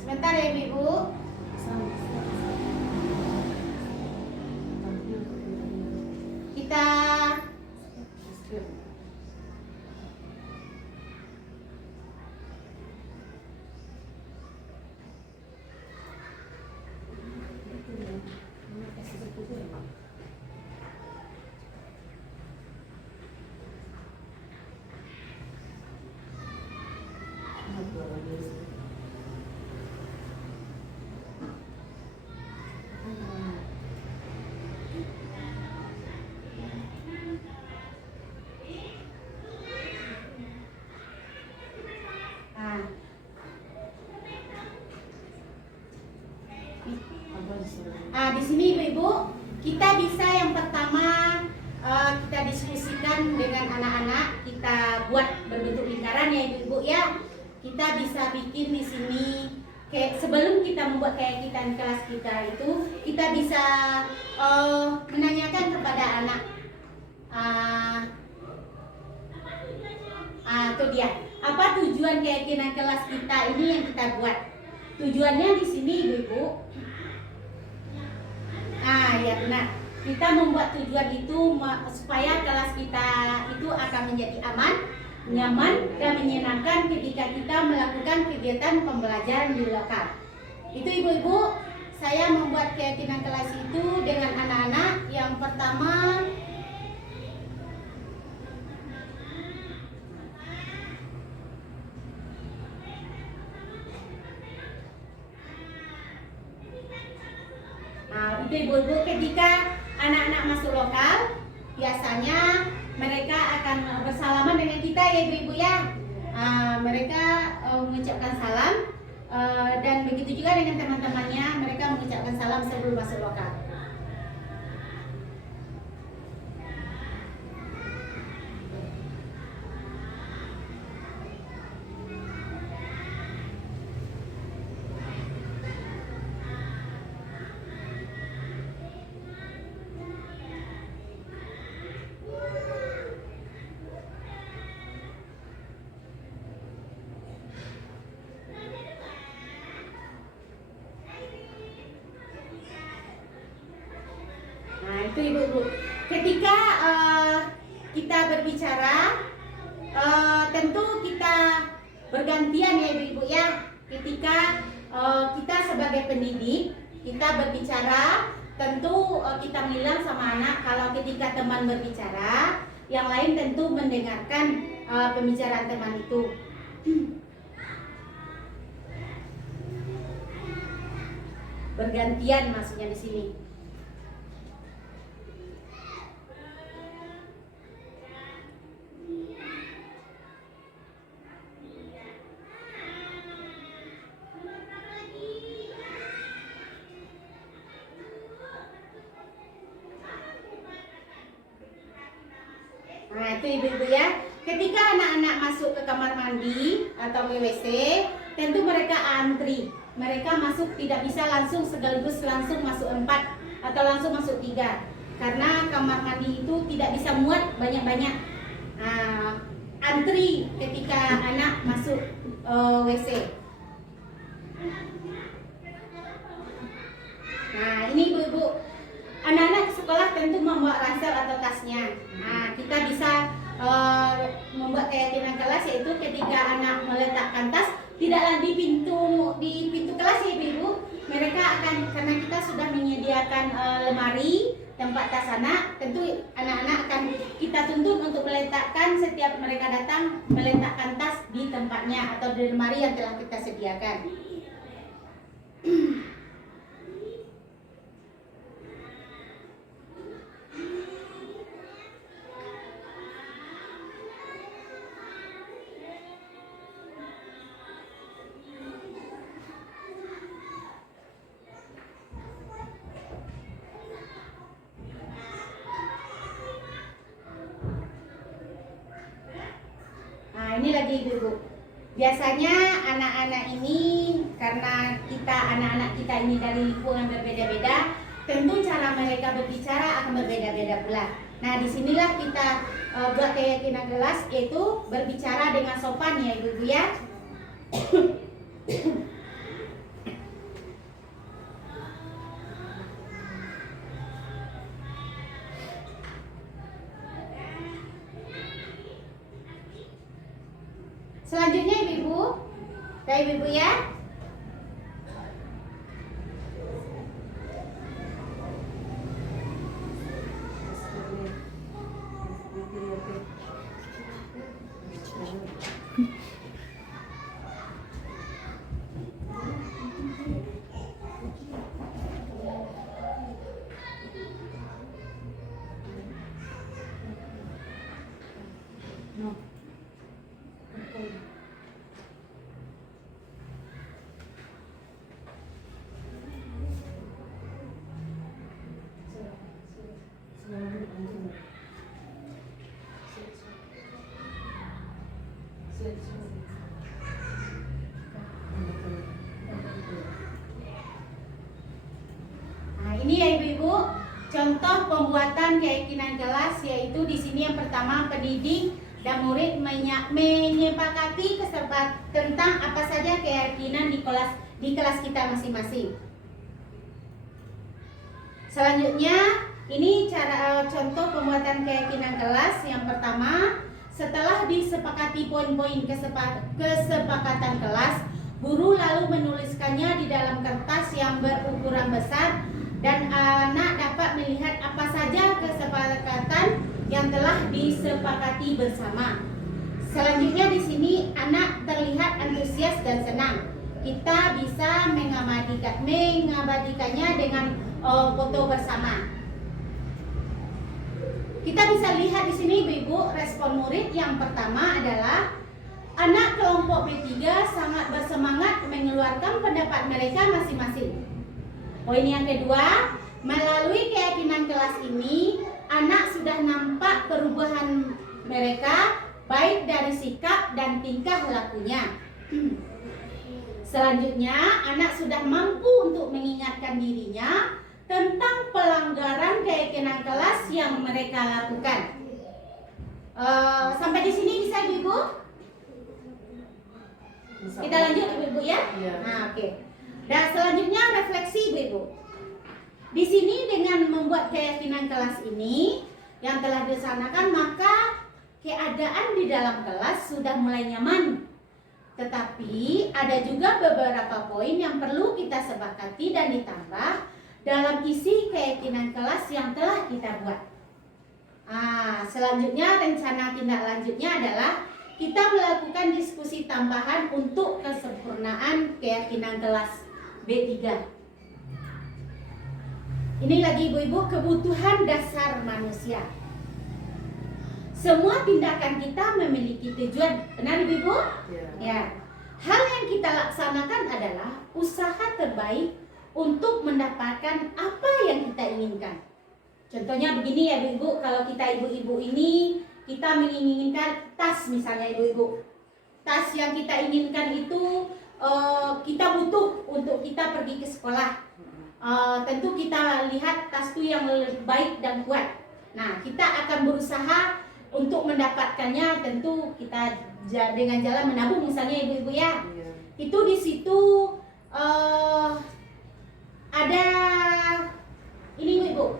Sebentar ya ibu-ibu. Kita di sini ibu-ibu, kita bisa yang pertama kita diskusikan dengan anak-anak, kita buat berbentuk lingkaran ya ibu-ibu ya. Kita bisa bikin di sini sebelum kita membuat keyakinan kelas kita itu, kita bisa menanyakan kepada anak, itu dia, apa tujuan keyakinan kelas kita ini yang kita buat. Tujuannya di sini ibu-ibu. Ya benar. Kita membuat tujuan itu supaya kelas kita itu akan menjadi aman, nyaman, dan menyenangkan ketika kita melakukan kegiatan pembelajaran di lokal. Itu ibu-ibu, saya membuat keyakinan kelas itu dengan anak-anak. Yang pertama, itu ibu-ibu, ketika anak-anak masuk lokal, biasanya mereka akan bersalaman dengan kita ya ibu-ibu ya. Mereka mengucapkan salam, dan begitu juga dengan teman-temannya, mereka mengucapkan salam sebelum masuk lokal. Itu ibu-ibu, ketika kita berbicara, tentu kita bergantian ya ibu-ibu ya. Ketika kita sebagai pendidik, kita berbicara, tentu kita bilang sama anak kalau ketika teman berbicara, yang lain tentu mendengarkan pembicaraan teman itu. Bergantian maksudnya di sini. Nah, itu ibu-ibu ya. Ketika anak-anak masuk ke kamar mandi atau ke WC, tentu mereka antri. Mereka masuk tidak bisa langsung sekaligus langsung masuk 4 atau langsung masuk 3. Karena kamar mandi itu tidak bisa muat banyak-banyak. Nah, antri ketika anak masuk WC. Nah, ini ibu-ibu. Anak-anak sekolah tentu membawa ransel atau tasnya. Nah, kita bisa membuat keyakinan kelas, yaitu ketika anak meletakkan tas tidaklah di pintu kelas ya ibu. Mereka akan, karena kita sudah menyediakan lemari tempat tas anak, tentu anak-anak akan kita tuntut untuk meletakkan setiap mereka datang meletakkan tas di tempatnya atau di lemari yang telah kita sediakan. Ini lagi ibu-ibu. Biasanya anak-anak ini, karena anak-anak kita ini dari lingkungan berbeda-beda, tentu cara mereka berbicara akan berbeda-beda pula. Nah, disinilah kita buat keyakinan kelas, yaitu berbicara dengan sopan ya ibu-ibu ya. Selanjutnya ibu-ibu, ibu-ibu ya. Nah, ini ya ibu-ibu, contoh pembuatan keyakinan kelas, yaitu di sini yang pertama pendidik dan murid menyepakati tentang apa saja keyakinan di kelas kita masing-masing. Selanjutnya ini contoh pembuatan keyakinan kelas. Yang pertama, setelah disepakati poin-poin kesepakatan kelas, guru lalu menuliskannya di dalam kertas yang berukuran besar dan anak dapat melihat apa saja kesepakatan yang telah disepakati bersama. Selanjutnya di sini anak terlihat antusias dan senang. Kita bisa mengabadikannya dengan foto bersama. Kita bisa lihat di sini ibu-ibu, respon murid yang pertama adalah anak kelompok B3 sangat bersemangat mengeluarkan pendapat mereka masing-masing. Poin yang kedua, melalui keyakinan kelas ini, anak sudah nampak perubahan mereka baik dari sikap dan tingkah lakunya. Selanjutnya, anak sudah mampu untuk mengingatkan dirinya tentang pelanggaran keyakinan kelas yang mereka lakukan. Sampai di sini bisa ibu? Kita lanjut ibu ya. Nah, oke. Dan selanjutnya refleksi ibu. Di sini dengan membuat keyakinan kelas ini yang telah dilaksanakan, maka keadaan di dalam kelas sudah mulai nyaman. Tetapi ada juga beberapa poin yang perlu kita sepakati dan ditambah dalam isi keyakinan kelas yang telah kita buat. Selanjutnya rencana tindak lanjutnya adalah kita melakukan diskusi tambahan untuk kesempurnaan keyakinan kelas B3. Ini lagi ibu-ibu, kebutuhan dasar manusia. Semua tindakan kita memiliki tujuan, benar ibu-ibu? Ya. Hal yang kita laksanakan adalah usaha terbaik untuk mendapatkan apa yang kita inginkan. Contohnya begini ya ibu-ibu, kalau kita ibu-ibu ini kita menginginkan tas misalnya ibu-ibu. Tas yang kita inginkan itu kita butuh untuk kita pergi ke sekolah. Tentu kita lihat tas itu yang lebih baik dan kuat. Nah, kita akan berusaha untuk mendapatkannya, tentu kita dengan jalan menabung misalnya ibu-ibu ya. Itu di situ ada ini ibu,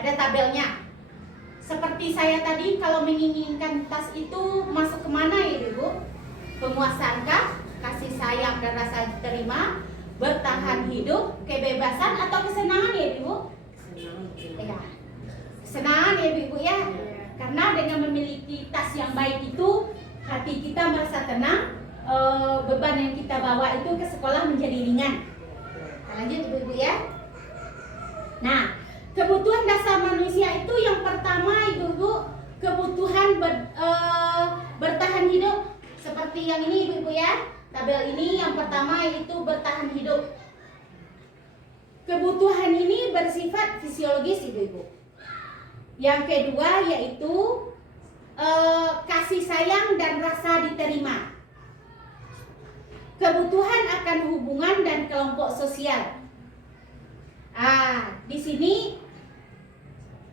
ada tabelnya. Seperti saya tadi kalau menginginkan tas itu masuk kemana ya ibu? Penguasaankah, kasih sayang dan rasa terima, bertahan hidup, kebebasan atau kesenangan ya ibu? Ya, kesenangan ya ibu ya. Karena dengan memiliki tas yang baik itu hati kita merasa tenang, beban yang kita bawa itu ke sekolah menjadi ringan. Lanjut ibu-ibu ya. Nah, kebutuhan dasar manusia itu yang pertama ibu-ibu, kebutuhan bertahan hidup. Seperti yang ini ibu-ibu ya. Tabel ini yang pertama yaitu bertahan hidup. Kebutuhan ini bersifat fisiologis ibu-ibu. Yang kedua yaitu kasih sayang dan rasa diterima. Kebutuhan akan hubungan dan kelompok sosial. Di sini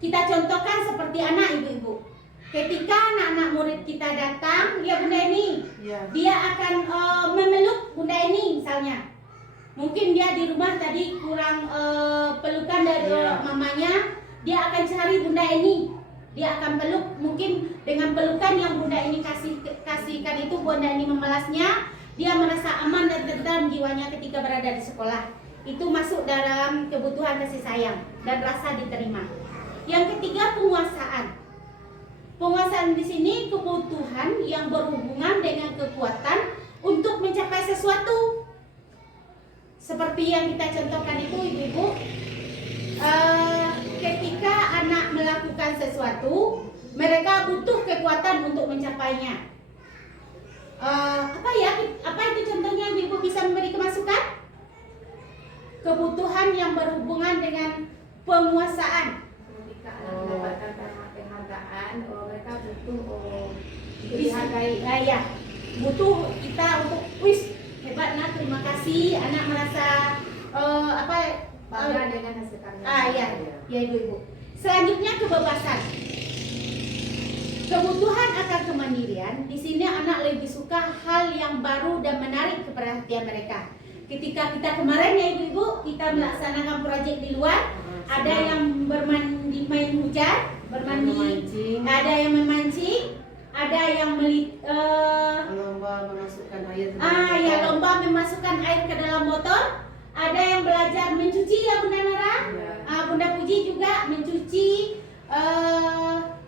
kita contohkan seperti anak ibu-ibu. Ketika anak-anak murid kita datang, ya Bunda Eni, dia akan memeluk Bunda Eni misalnya. Mungkin dia di rumah tadi kurang pelukan dari mamanya, dia akan cari Bunda Eni. Dia akan peluk, mungkin dengan pelukan yang Bunda Eni kasihkan itu Bunda Eni memelasnya, dia merasa aman dan tenang jiwanya ketika berada di sekolah. Itu masuk dalam kebutuhan kasih sayang dan rasa diterima. Yang ketiga, penguasaan. Penguasaan di sini kebutuhan yang berhubungan dengan kekuatan untuk mencapai sesuatu. Seperti yang kita contohkan itu ibu-ibu, ketika anak melakukan sesuatu, mereka butuh kekuatan untuk mencapainya. Apa itu contohnya ibu bisa memberi kemasukan? Kebutuhan yang berhubungan dengan penguasaan. Ketika anak mendapatkan penghargaan, mereka butuh dihargai. Ya, butuh kita untuk hebat nak, terima kasih. Anak merasa bangga dengan hasil karya. Ya ibu-ibu. Selanjutnya kebebasan. Kebutuhan akan kemandirian. Di sini anak lebih suka hal yang baru dan menarik perhatian mereka. Ketika kita kemarin ya ibu-ibu, kita melaksanakan proyek di luar, ada yang main hujan, bermandi, ada yang memancing, ada yang lomba memasukkan air. Lomba memasukkan air ke dalam botol. Ada yang belajar mencuci ya Bunda Nara. Bunda Puji juga mencuci,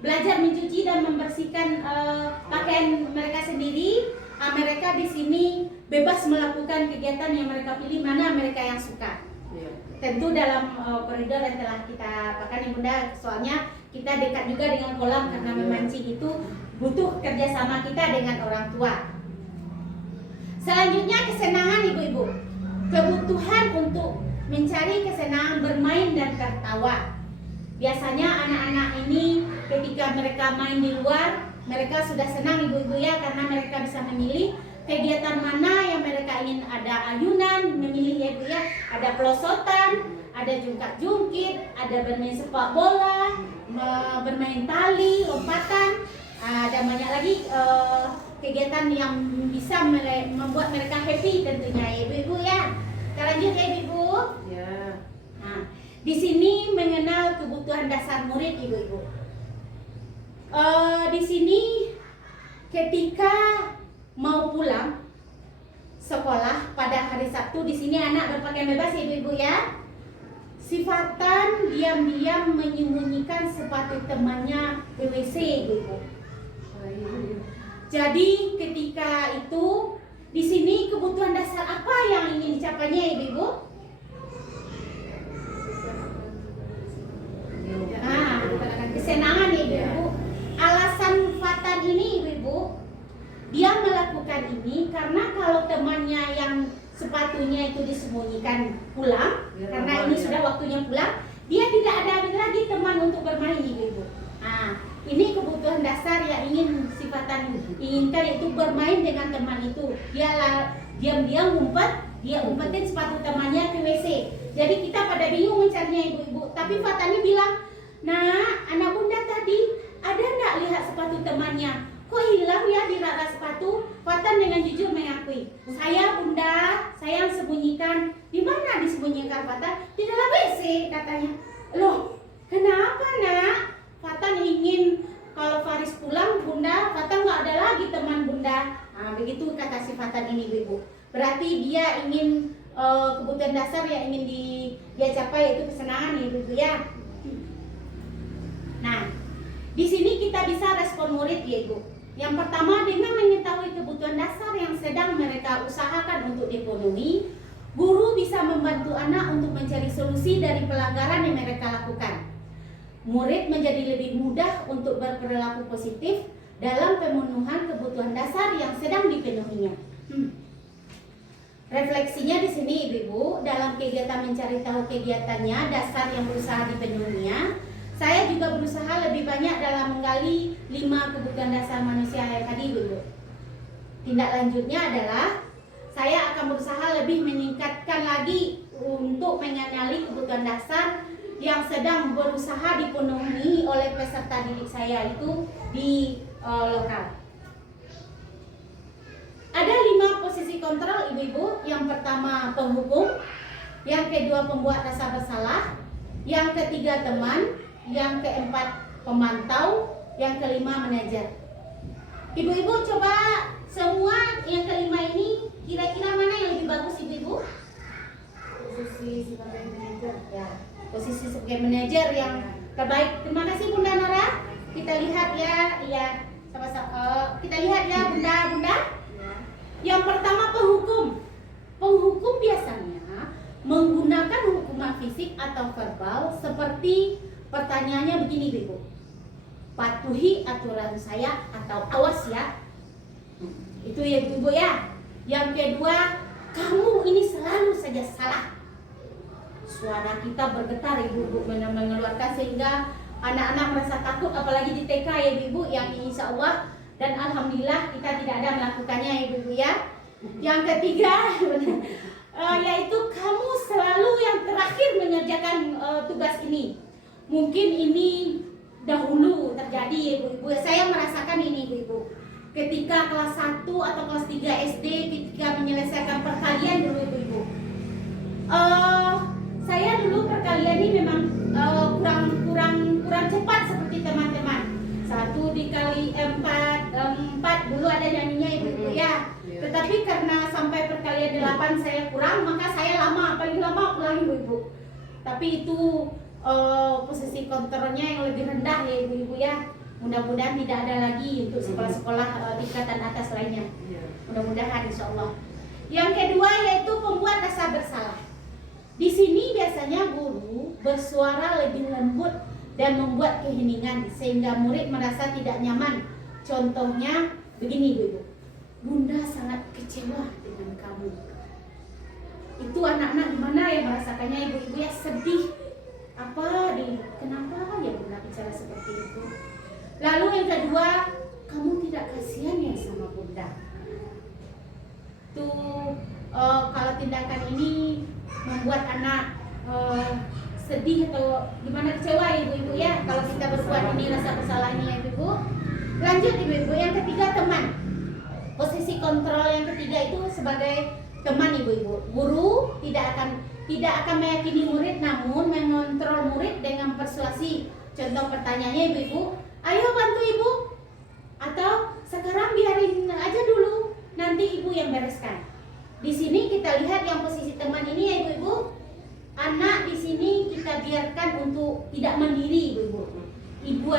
belajar mencuci dan membersihkan pakaian mereka sendiri. Mereka di sini bebas melakukan kegiatan yang mereka pilih, mana mereka yang suka. Tentu dalam koridor yang telah kita pakai Bunda, soalnya kita dekat juga dengan kolam karena memancing itu butuh kerjasama kita dengan orang tua. Selanjutnya kesenangan ibu-ibu. Kebutuhan untuk mencari kesenangan bermain dan tertawa. Biasanya anak-anak ini ketika mereka main di luar, mereka sudah senang ibu-ibu ya, karena mereka bisa memilih kegiatan mana yang mereka ingin. Ada ayunan, memilih ya ibu ya, ada pelosotan, ada jungkat-jungkit, ada bermain sepak bola, bermain tali, lompatan, ada banyak lagi kegiatan yang bisa membuat mereka happy tentunya ya ibu-ibu ya. Kita lanjut ya ibu-ibu. Nah, di sini mengenal kebutuhan dasar murid ibu-ibu. Di sini ketika mau pulang sekolah pada hari Sabtu, di sini anak berpakaian bebas ya ibu-ibu ya. Si Fatan diam-diam menyembunyikan sepatu temannya di WC, ibu-ibu. Jadi ketika itu di sini kebutuhan dasar apa yang ingin dicapainya, ibu-ibu? Kesenangan, ibu-ibu. Alasan Fatan ini, ibu-ibu, dia melakukan ini karena kalau temannya yang sepatunya itu disembunyikan pulang, karena ini sudah waktunya pulang, dia tidak ada lagi teman untuk bermain, ibu-ibu. Nah, ini kebutuhan dasar yang ingin si Fatan inginkan, itu bermain dengan teman itu. Dia diam-diam dia umpetin sepatu temannya ke WC. Jadi kita pada bingung mencarinya, ibu-ibu. Tapi Fatan ini bilang, "Nah, anak bunda tadi ada nggak lihat sepatu temannya? Kok hilang ya di rak sepatu?" Fatan dengan jujur mengakui, "Saya bunda, saya yang sembunyikan." "Di mana disembunyikan, Fatan?" "Di dalam WC," katanya. "Loh, kenapa nak?" Fatan ingin kalau Faris pulang, bunda, Fatan nggak ada lagi teman bunda. Nah, begitu kata si Fatan ini, ibu. Berarti dia ingin kebutuhan dasar yang ingin dia capai, yaitu kesenangan, ibu ya. Nah, di sini kita bisa respon murid, ya ibu. Yang pertama, dengan mengetahui kebutuhan dasar yang sedang mereka usahakan untuk dipenuhi, guru bisa membantu anak untuk mencari solusi dari pelanggaran yang mereka lakukan. Murid menjadi lebih mudah untuk berperilaku positif dalam pemenuhan kebutuhan dasar yang sedang dipenuhinya. Refleksinya di sini, ibu-ibu, dalam kegiatan mencari tahu kegiatannya dasar yang berusaha dipenuhinya, saya juga berusaha lebih banyak dalam menggali 5 kebutuhan dasar manusia yang tadi, ibu-ibu. Tindak lanjutnya adalah saya akan berusaha lebih meningkatkan lagi untuk mengenali kebutuhan dasar yang sedang berusaha dipenuhi oleh peserta didik saya itu di lokal. Ada 5 posisi kontrol, ibu-ibu. Yang pertama penghukum, yang kedua pembuat rasa bersalah, yang ketiga teman, yang keempat pemantau, yang kelima manajer. Ibu-ibu coba semua yang kelima ini kira-kira mana yang lebih bagus, ibu-ibu? Posisi sebagai manajer. Ya, posisi sebagai manajer yang terbaik. Terima kasih Bunda Nora. Kita lihat ya, sama-sama. Kita lihat ya, Bunda. Yang pertama penghukum. Penghukum biasanya menggunakan hukuman fisik atau verbal seperti pertanyaannya begini, ibu. Patuhi aturan saya atau awas ya. Itu ya, ibu ya. Yang kedua, kamu ini selalu saja salah. Suara kita bergetar, ibu mengeluarkan sehingga anak-anak merasa takut, apalagi di TK ya, ibu, yang insya Allah dan alhamdulillah kita tidak ada melakukannya, ibu ya. Yang ketiga, yaitu kamu selalu yang terakhir mengerjakan tugas ini. Mungkin ini dahulu terjadi, ibu. Saya merasakan ini, ibu. Ketika kelas 1 atau kelas 3 SD, ketika menyelesaikan perkalian dulu, ibu. Saya dulu perkalian ini memang kurang cepat seperti teman-teman. 1 dikali 4 dulu ada nyanyinya, ibu ya. Tetapi karena sampai perkalian 8 saya kurang, maka saya paling lama pulang, ibu. Tapi itu posisi kontrolnya yang lebih rendah ya, ibu ya. Mudah-mudahan tidak ada lagi untuk sekolah-sekolah tingkatan atas lainnya. Mudah-mudahan insya Allah. Yang kedua yaitu pembuat rasa bersalah. Di sini biasanya guru bersuara lebih lembut dan membuat keheningan sehingga murid merasa tidak nyaman. Contohnya begini, ibu. Bunda sangat kecewa dengan kamu. Itu anak-anak gimana yang merasakannya, ibu-ibu ya, sedih. Kenapa ya Bunda bicara seperti itu? Lalu yang kedua, kamu tidak kasihan ya sama Bunda. Tuh kalau tindakan ini membuat anak sedih atau gimana, kecewa ibu-ibu ya, kalau kita berbuat ini rasa bersalah ini ya, ibu. Lanjut ibu-ibu, yang ketiga teman. Posisi kontrol yang ketiga itu sebagai teman, ibu-ibu. Guru tidak akan meyakini murid, namun mengontrol murid dengan persuasi. Contoh pertanyaannya, ibu-ibu, ayo bantu ibu, atau sekarang biarin aja dulu, nanti ibu yang bereskan. Di sini kita lihat yang posisi teman ini ya, ibu-ibu. Anak di sini kita untuk tidak mandiri ibu-ibu. Ibu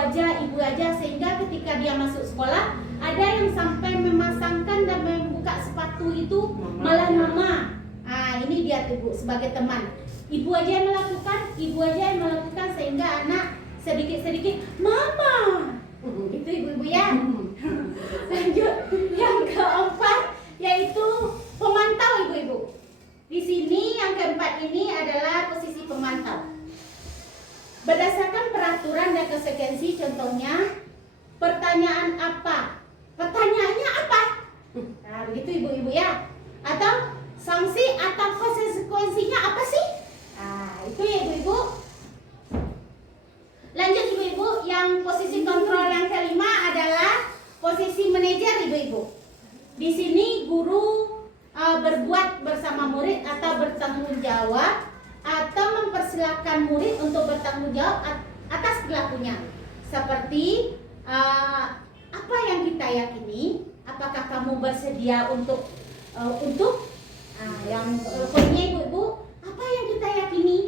aja sehingga ketika dia masuk sekolah ada yang sampai memasangkan dan membuka sepatu itu malah mama. Ini dia tuh Bu sebagai teman. Ibu aja yang melakukan sehingga anak sedikit-sedikit mama. Itu ibu-ibu ya. Lanjut yang keempat yaitu pemantau ibu-ibu. Di sini yang keempat ini adalah posisi pemantau. Berdasarkan peraturan dan konsekuensi, contohnya pertanyaan apa? Pertanyaannya apa? Nah, begitu ibu-ibu ya. Atau sanksi atau konsekuensinya apa sih? Nah, itu ya ibu-ibu. Lanjut ibu-ibu, yang posisi kontrol yang kelima adalah posisi manajer ibu-ibu. Di sini guru berbuat bersama murid atau bertanggung jawab atau mempersilahkan murid untuk bertanggung jawab atas perilakunya. Seperti apa yang kita yakini, apakah kamu bersedia untuk yang poinnya ibu-ibu, apa yang kita yakini?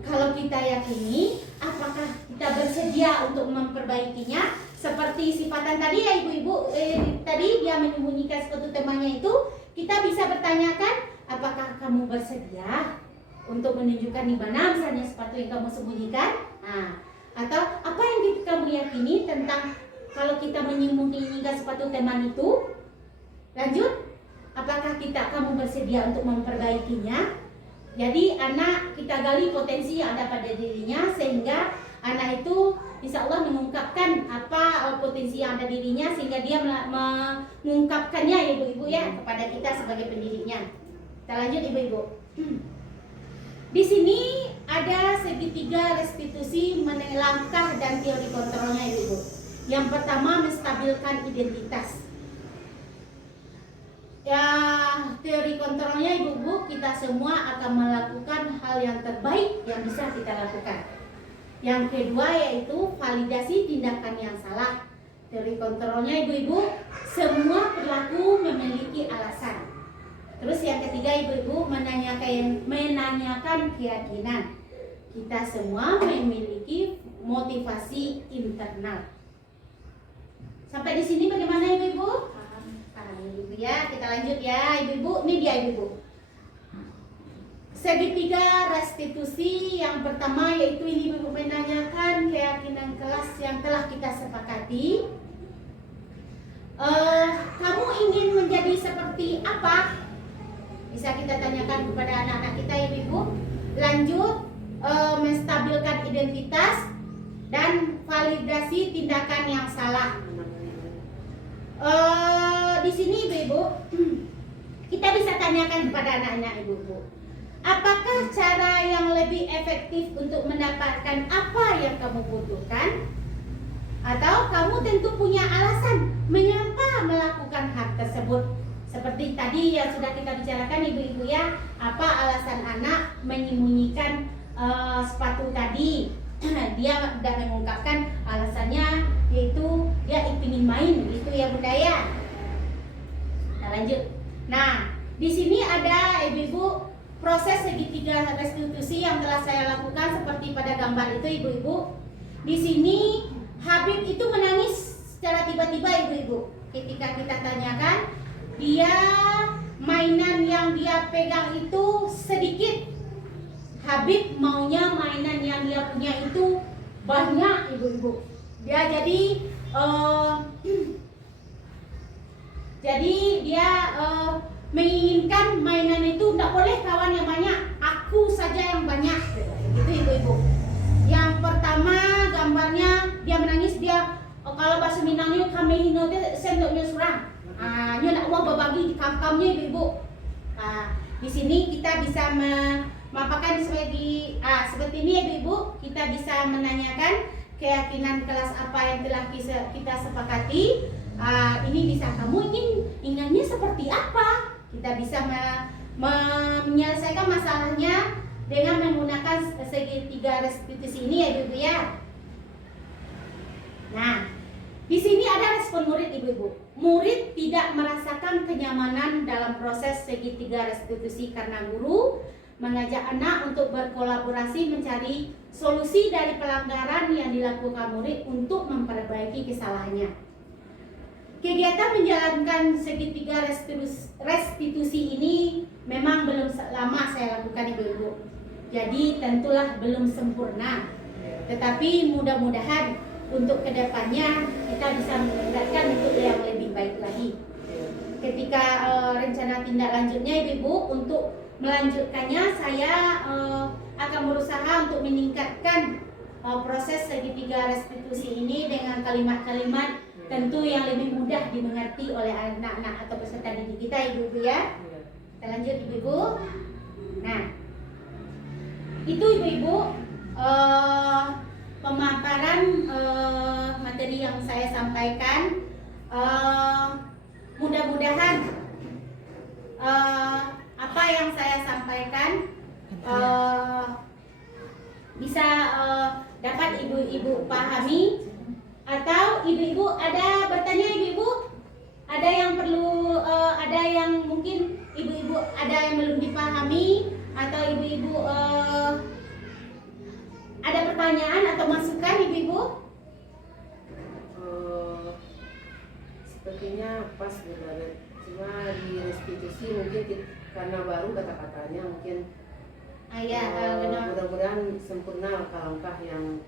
Kalau kita yakini, apakah kita bersedia untuk memperbaikinya? Seperti sifatan tadi ya ibu-ibu, tadi dia menyembunyikan sepatu temannya itu, kita bisa bertanyakan, apakah kamu bersedia untuk menunjukkan di mana misalnya sepatu yang kamu sembunyikan? Atau apa yang kamu yakini tentang kalau kita menyembunyikan sepatu teman itu? Lanjut, apakah kamu bersedia untuk memperbaikinya? Jadi anak kita gali potensi yang ada pada dirinya sehingga anak itu insya Allah mengungkapkan apa potensi yang ada dirinya sehingga dia mengungkapkannya ya ibu-ibu ya kepada kita sebagai pendidiknya. Kita lanjut ibu-ibu. Di sini ada segitiga restitusi langkah dan teori kontrolnya ibu-ibu. Yang pertama menstabilkan identitas. Ya, teori kontrolnya ibu-ibu, kita semua akan melakukan hal yang terbaik yang bisa kita lakukan. Yang kedua yaitu validasi tindakan yang salah. Teori kontrolnya ibu-ibu, semua perilaku memiliki alasan. Terus yang ketiga ibu-ibu menanyakan keyakinan. Kita semua memiliki motivasi internal. Sampai di sini bagaimana ibu-ibu? Ibu ya, kita lanjut ya ibu-ibu. Ini dia ibu-ibu. Segitiga restitusi yang pertama yaitu ini ibu-ibu menanyakan keyakinan kelas yang telah kita sepakati. Kamu ingin menjadi seperti apa? Bisa kita tanyakan kepada anak-anak kita ibu-ibu. Lanjut, menstabilkan identitas dan validasi tindakan yang salah. Di sini ibu-ibu, kita bisa tanyakan kepada anak-anak ibu-ibu, apakah cara yang lebih efektif untuk mendapatkan apa yang kamu butuhkan? Atau kamu tentu punya alasan mengapa melakukan hal tersebut? Seperti tadi yang sudah kita bicarakan ibu-ibu ya, apa alasan anak menyembunyikan sepatu tadi? Dia sudah mengungkapkan alasannya yaitu dia ingin main, itu ya bunda ya. Nah lanjut. Nah di sini ada ibu-ibu proses segitiga restitusi yang telah saya lakukan seperti pada gambar itu ibu-ibu. Di sini Habib itu menangis secara tiba-tiba ibu-ibu. Ketika kita tanyakan, dia mainan yang dia pegang itu sedikit. Habib maunya mainan yang dia punya itu banyak ibu-ibu. Dia jadi dia menginginkan mainan itu tidak boleh kawan yang banyak, aku saja yang banyak. Gitu ibu-ibu. Yang pertama gambarnya dia menangis, dia kalau bahasa Minangnya kami hinote sendoknya surang. Nyo nak mau berbagi di kamkamnya ibu-ibu. Di sini kita bisa memaparkan seperti ini ya ibu-ibu. Kita bisa menanyakan keyakinan kelas apa yang telah kita sepakati. Ini bisa kamu inginnya seperti apa? Kita bisa menyelesaikan masalahnya dengan menggunakan segitiga restitusi ini ya ibu-ibu ya. Nah, di sini ada respon murid ibu-ibu. Murid tidak merasakan kenyamanan dalam proses segitiga restitusi karena guru mengajak anak untuk berkolaborasi mencari solusi dari pelanggaran yang dilakukan murid untuk memperbaiki kesalahannya. Kegiatan menjalankan segitiga restitusi ini memang belum lama saya lakukan ibu-ibu. Jadi tentulah belum sempurna. Tetapi mudah-mudahan untuk kedepannya kita bisa meningkatkan untuk yang lebih baik lagi. Ketika rencana tindak lanjutnya ibu-ibu untuk melanjutkannya, saya akan berusaha untuk meningkatkan proses segitiga restitusi ini dengan kalimat-kalimat tentu yang lebih mudah dimengerti oleh anak-anak atau peserta didik kita ibu-ibu ya. Kita lanjut ibu-ibu. Nah, itu ibu-ibu pemaparan materi yang saya sampaikan. Mudah-mudahan apa yang saya sampaikan bisa dapat ibu-ibu pahami, atau ibu-ibu ada bertanya ibu-ibu, ada yang perlu ada yang mungkin ibu-ibu ada yang belum dipahami, atau ibu-ibu ada pertanyaan atau masukan ibu-ibu? Sepertinya pas benar, cuma di restitusi mungkin karena baru kata-katanya mungkin Benar. mudah-mudahan sempurna langkah-langkah yang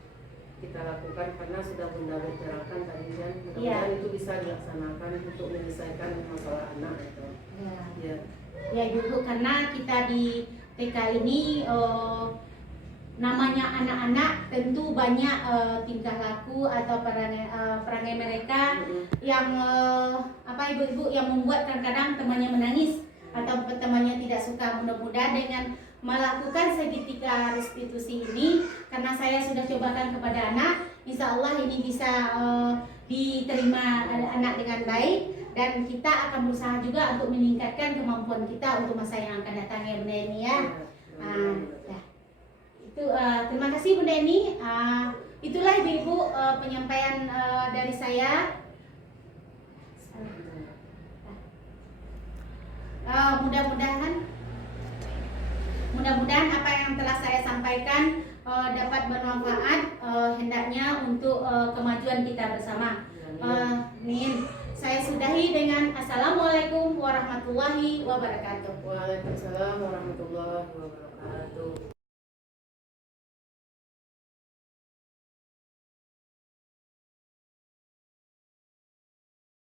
kita lakukan karena sudah Bunda terangkan tadi kan, mudah-mudahan itu bisa dilaksanakan untuk menyelesaikan masalah anak itu. Ya ibu, karena kita di TK ini namanya anak-anak tentu banyak tingkah laku atau perangai mereka yang ibu-ibu yang membuat kadang-kadang temannya menangis atau temannya tidak suka. Mudah-mudahan dengan melakukan segitiga restitusi ini, karena saya sudah cobakan kepada anak, insya Allah ini bisa diterima anak dengan baik, dan kita akan berusaha juga untuk meningkatkan kemampuan kita untuk masa yang akan datang ya Bunda Eni ya. Itu terima kasih Bunda Eni. Itulah ibu-ibu penyampaian dari saya. Mudah-mudahan apa yang telah saya sampaikan dapat bermanfaat hendaknya untuk kemajuan kita bersama. Amin. Saya sudahi dengan Assalamualaikum warahmatullahi wabarakatuh. Waalaikumsalam warahmatullahi wabarakatuh.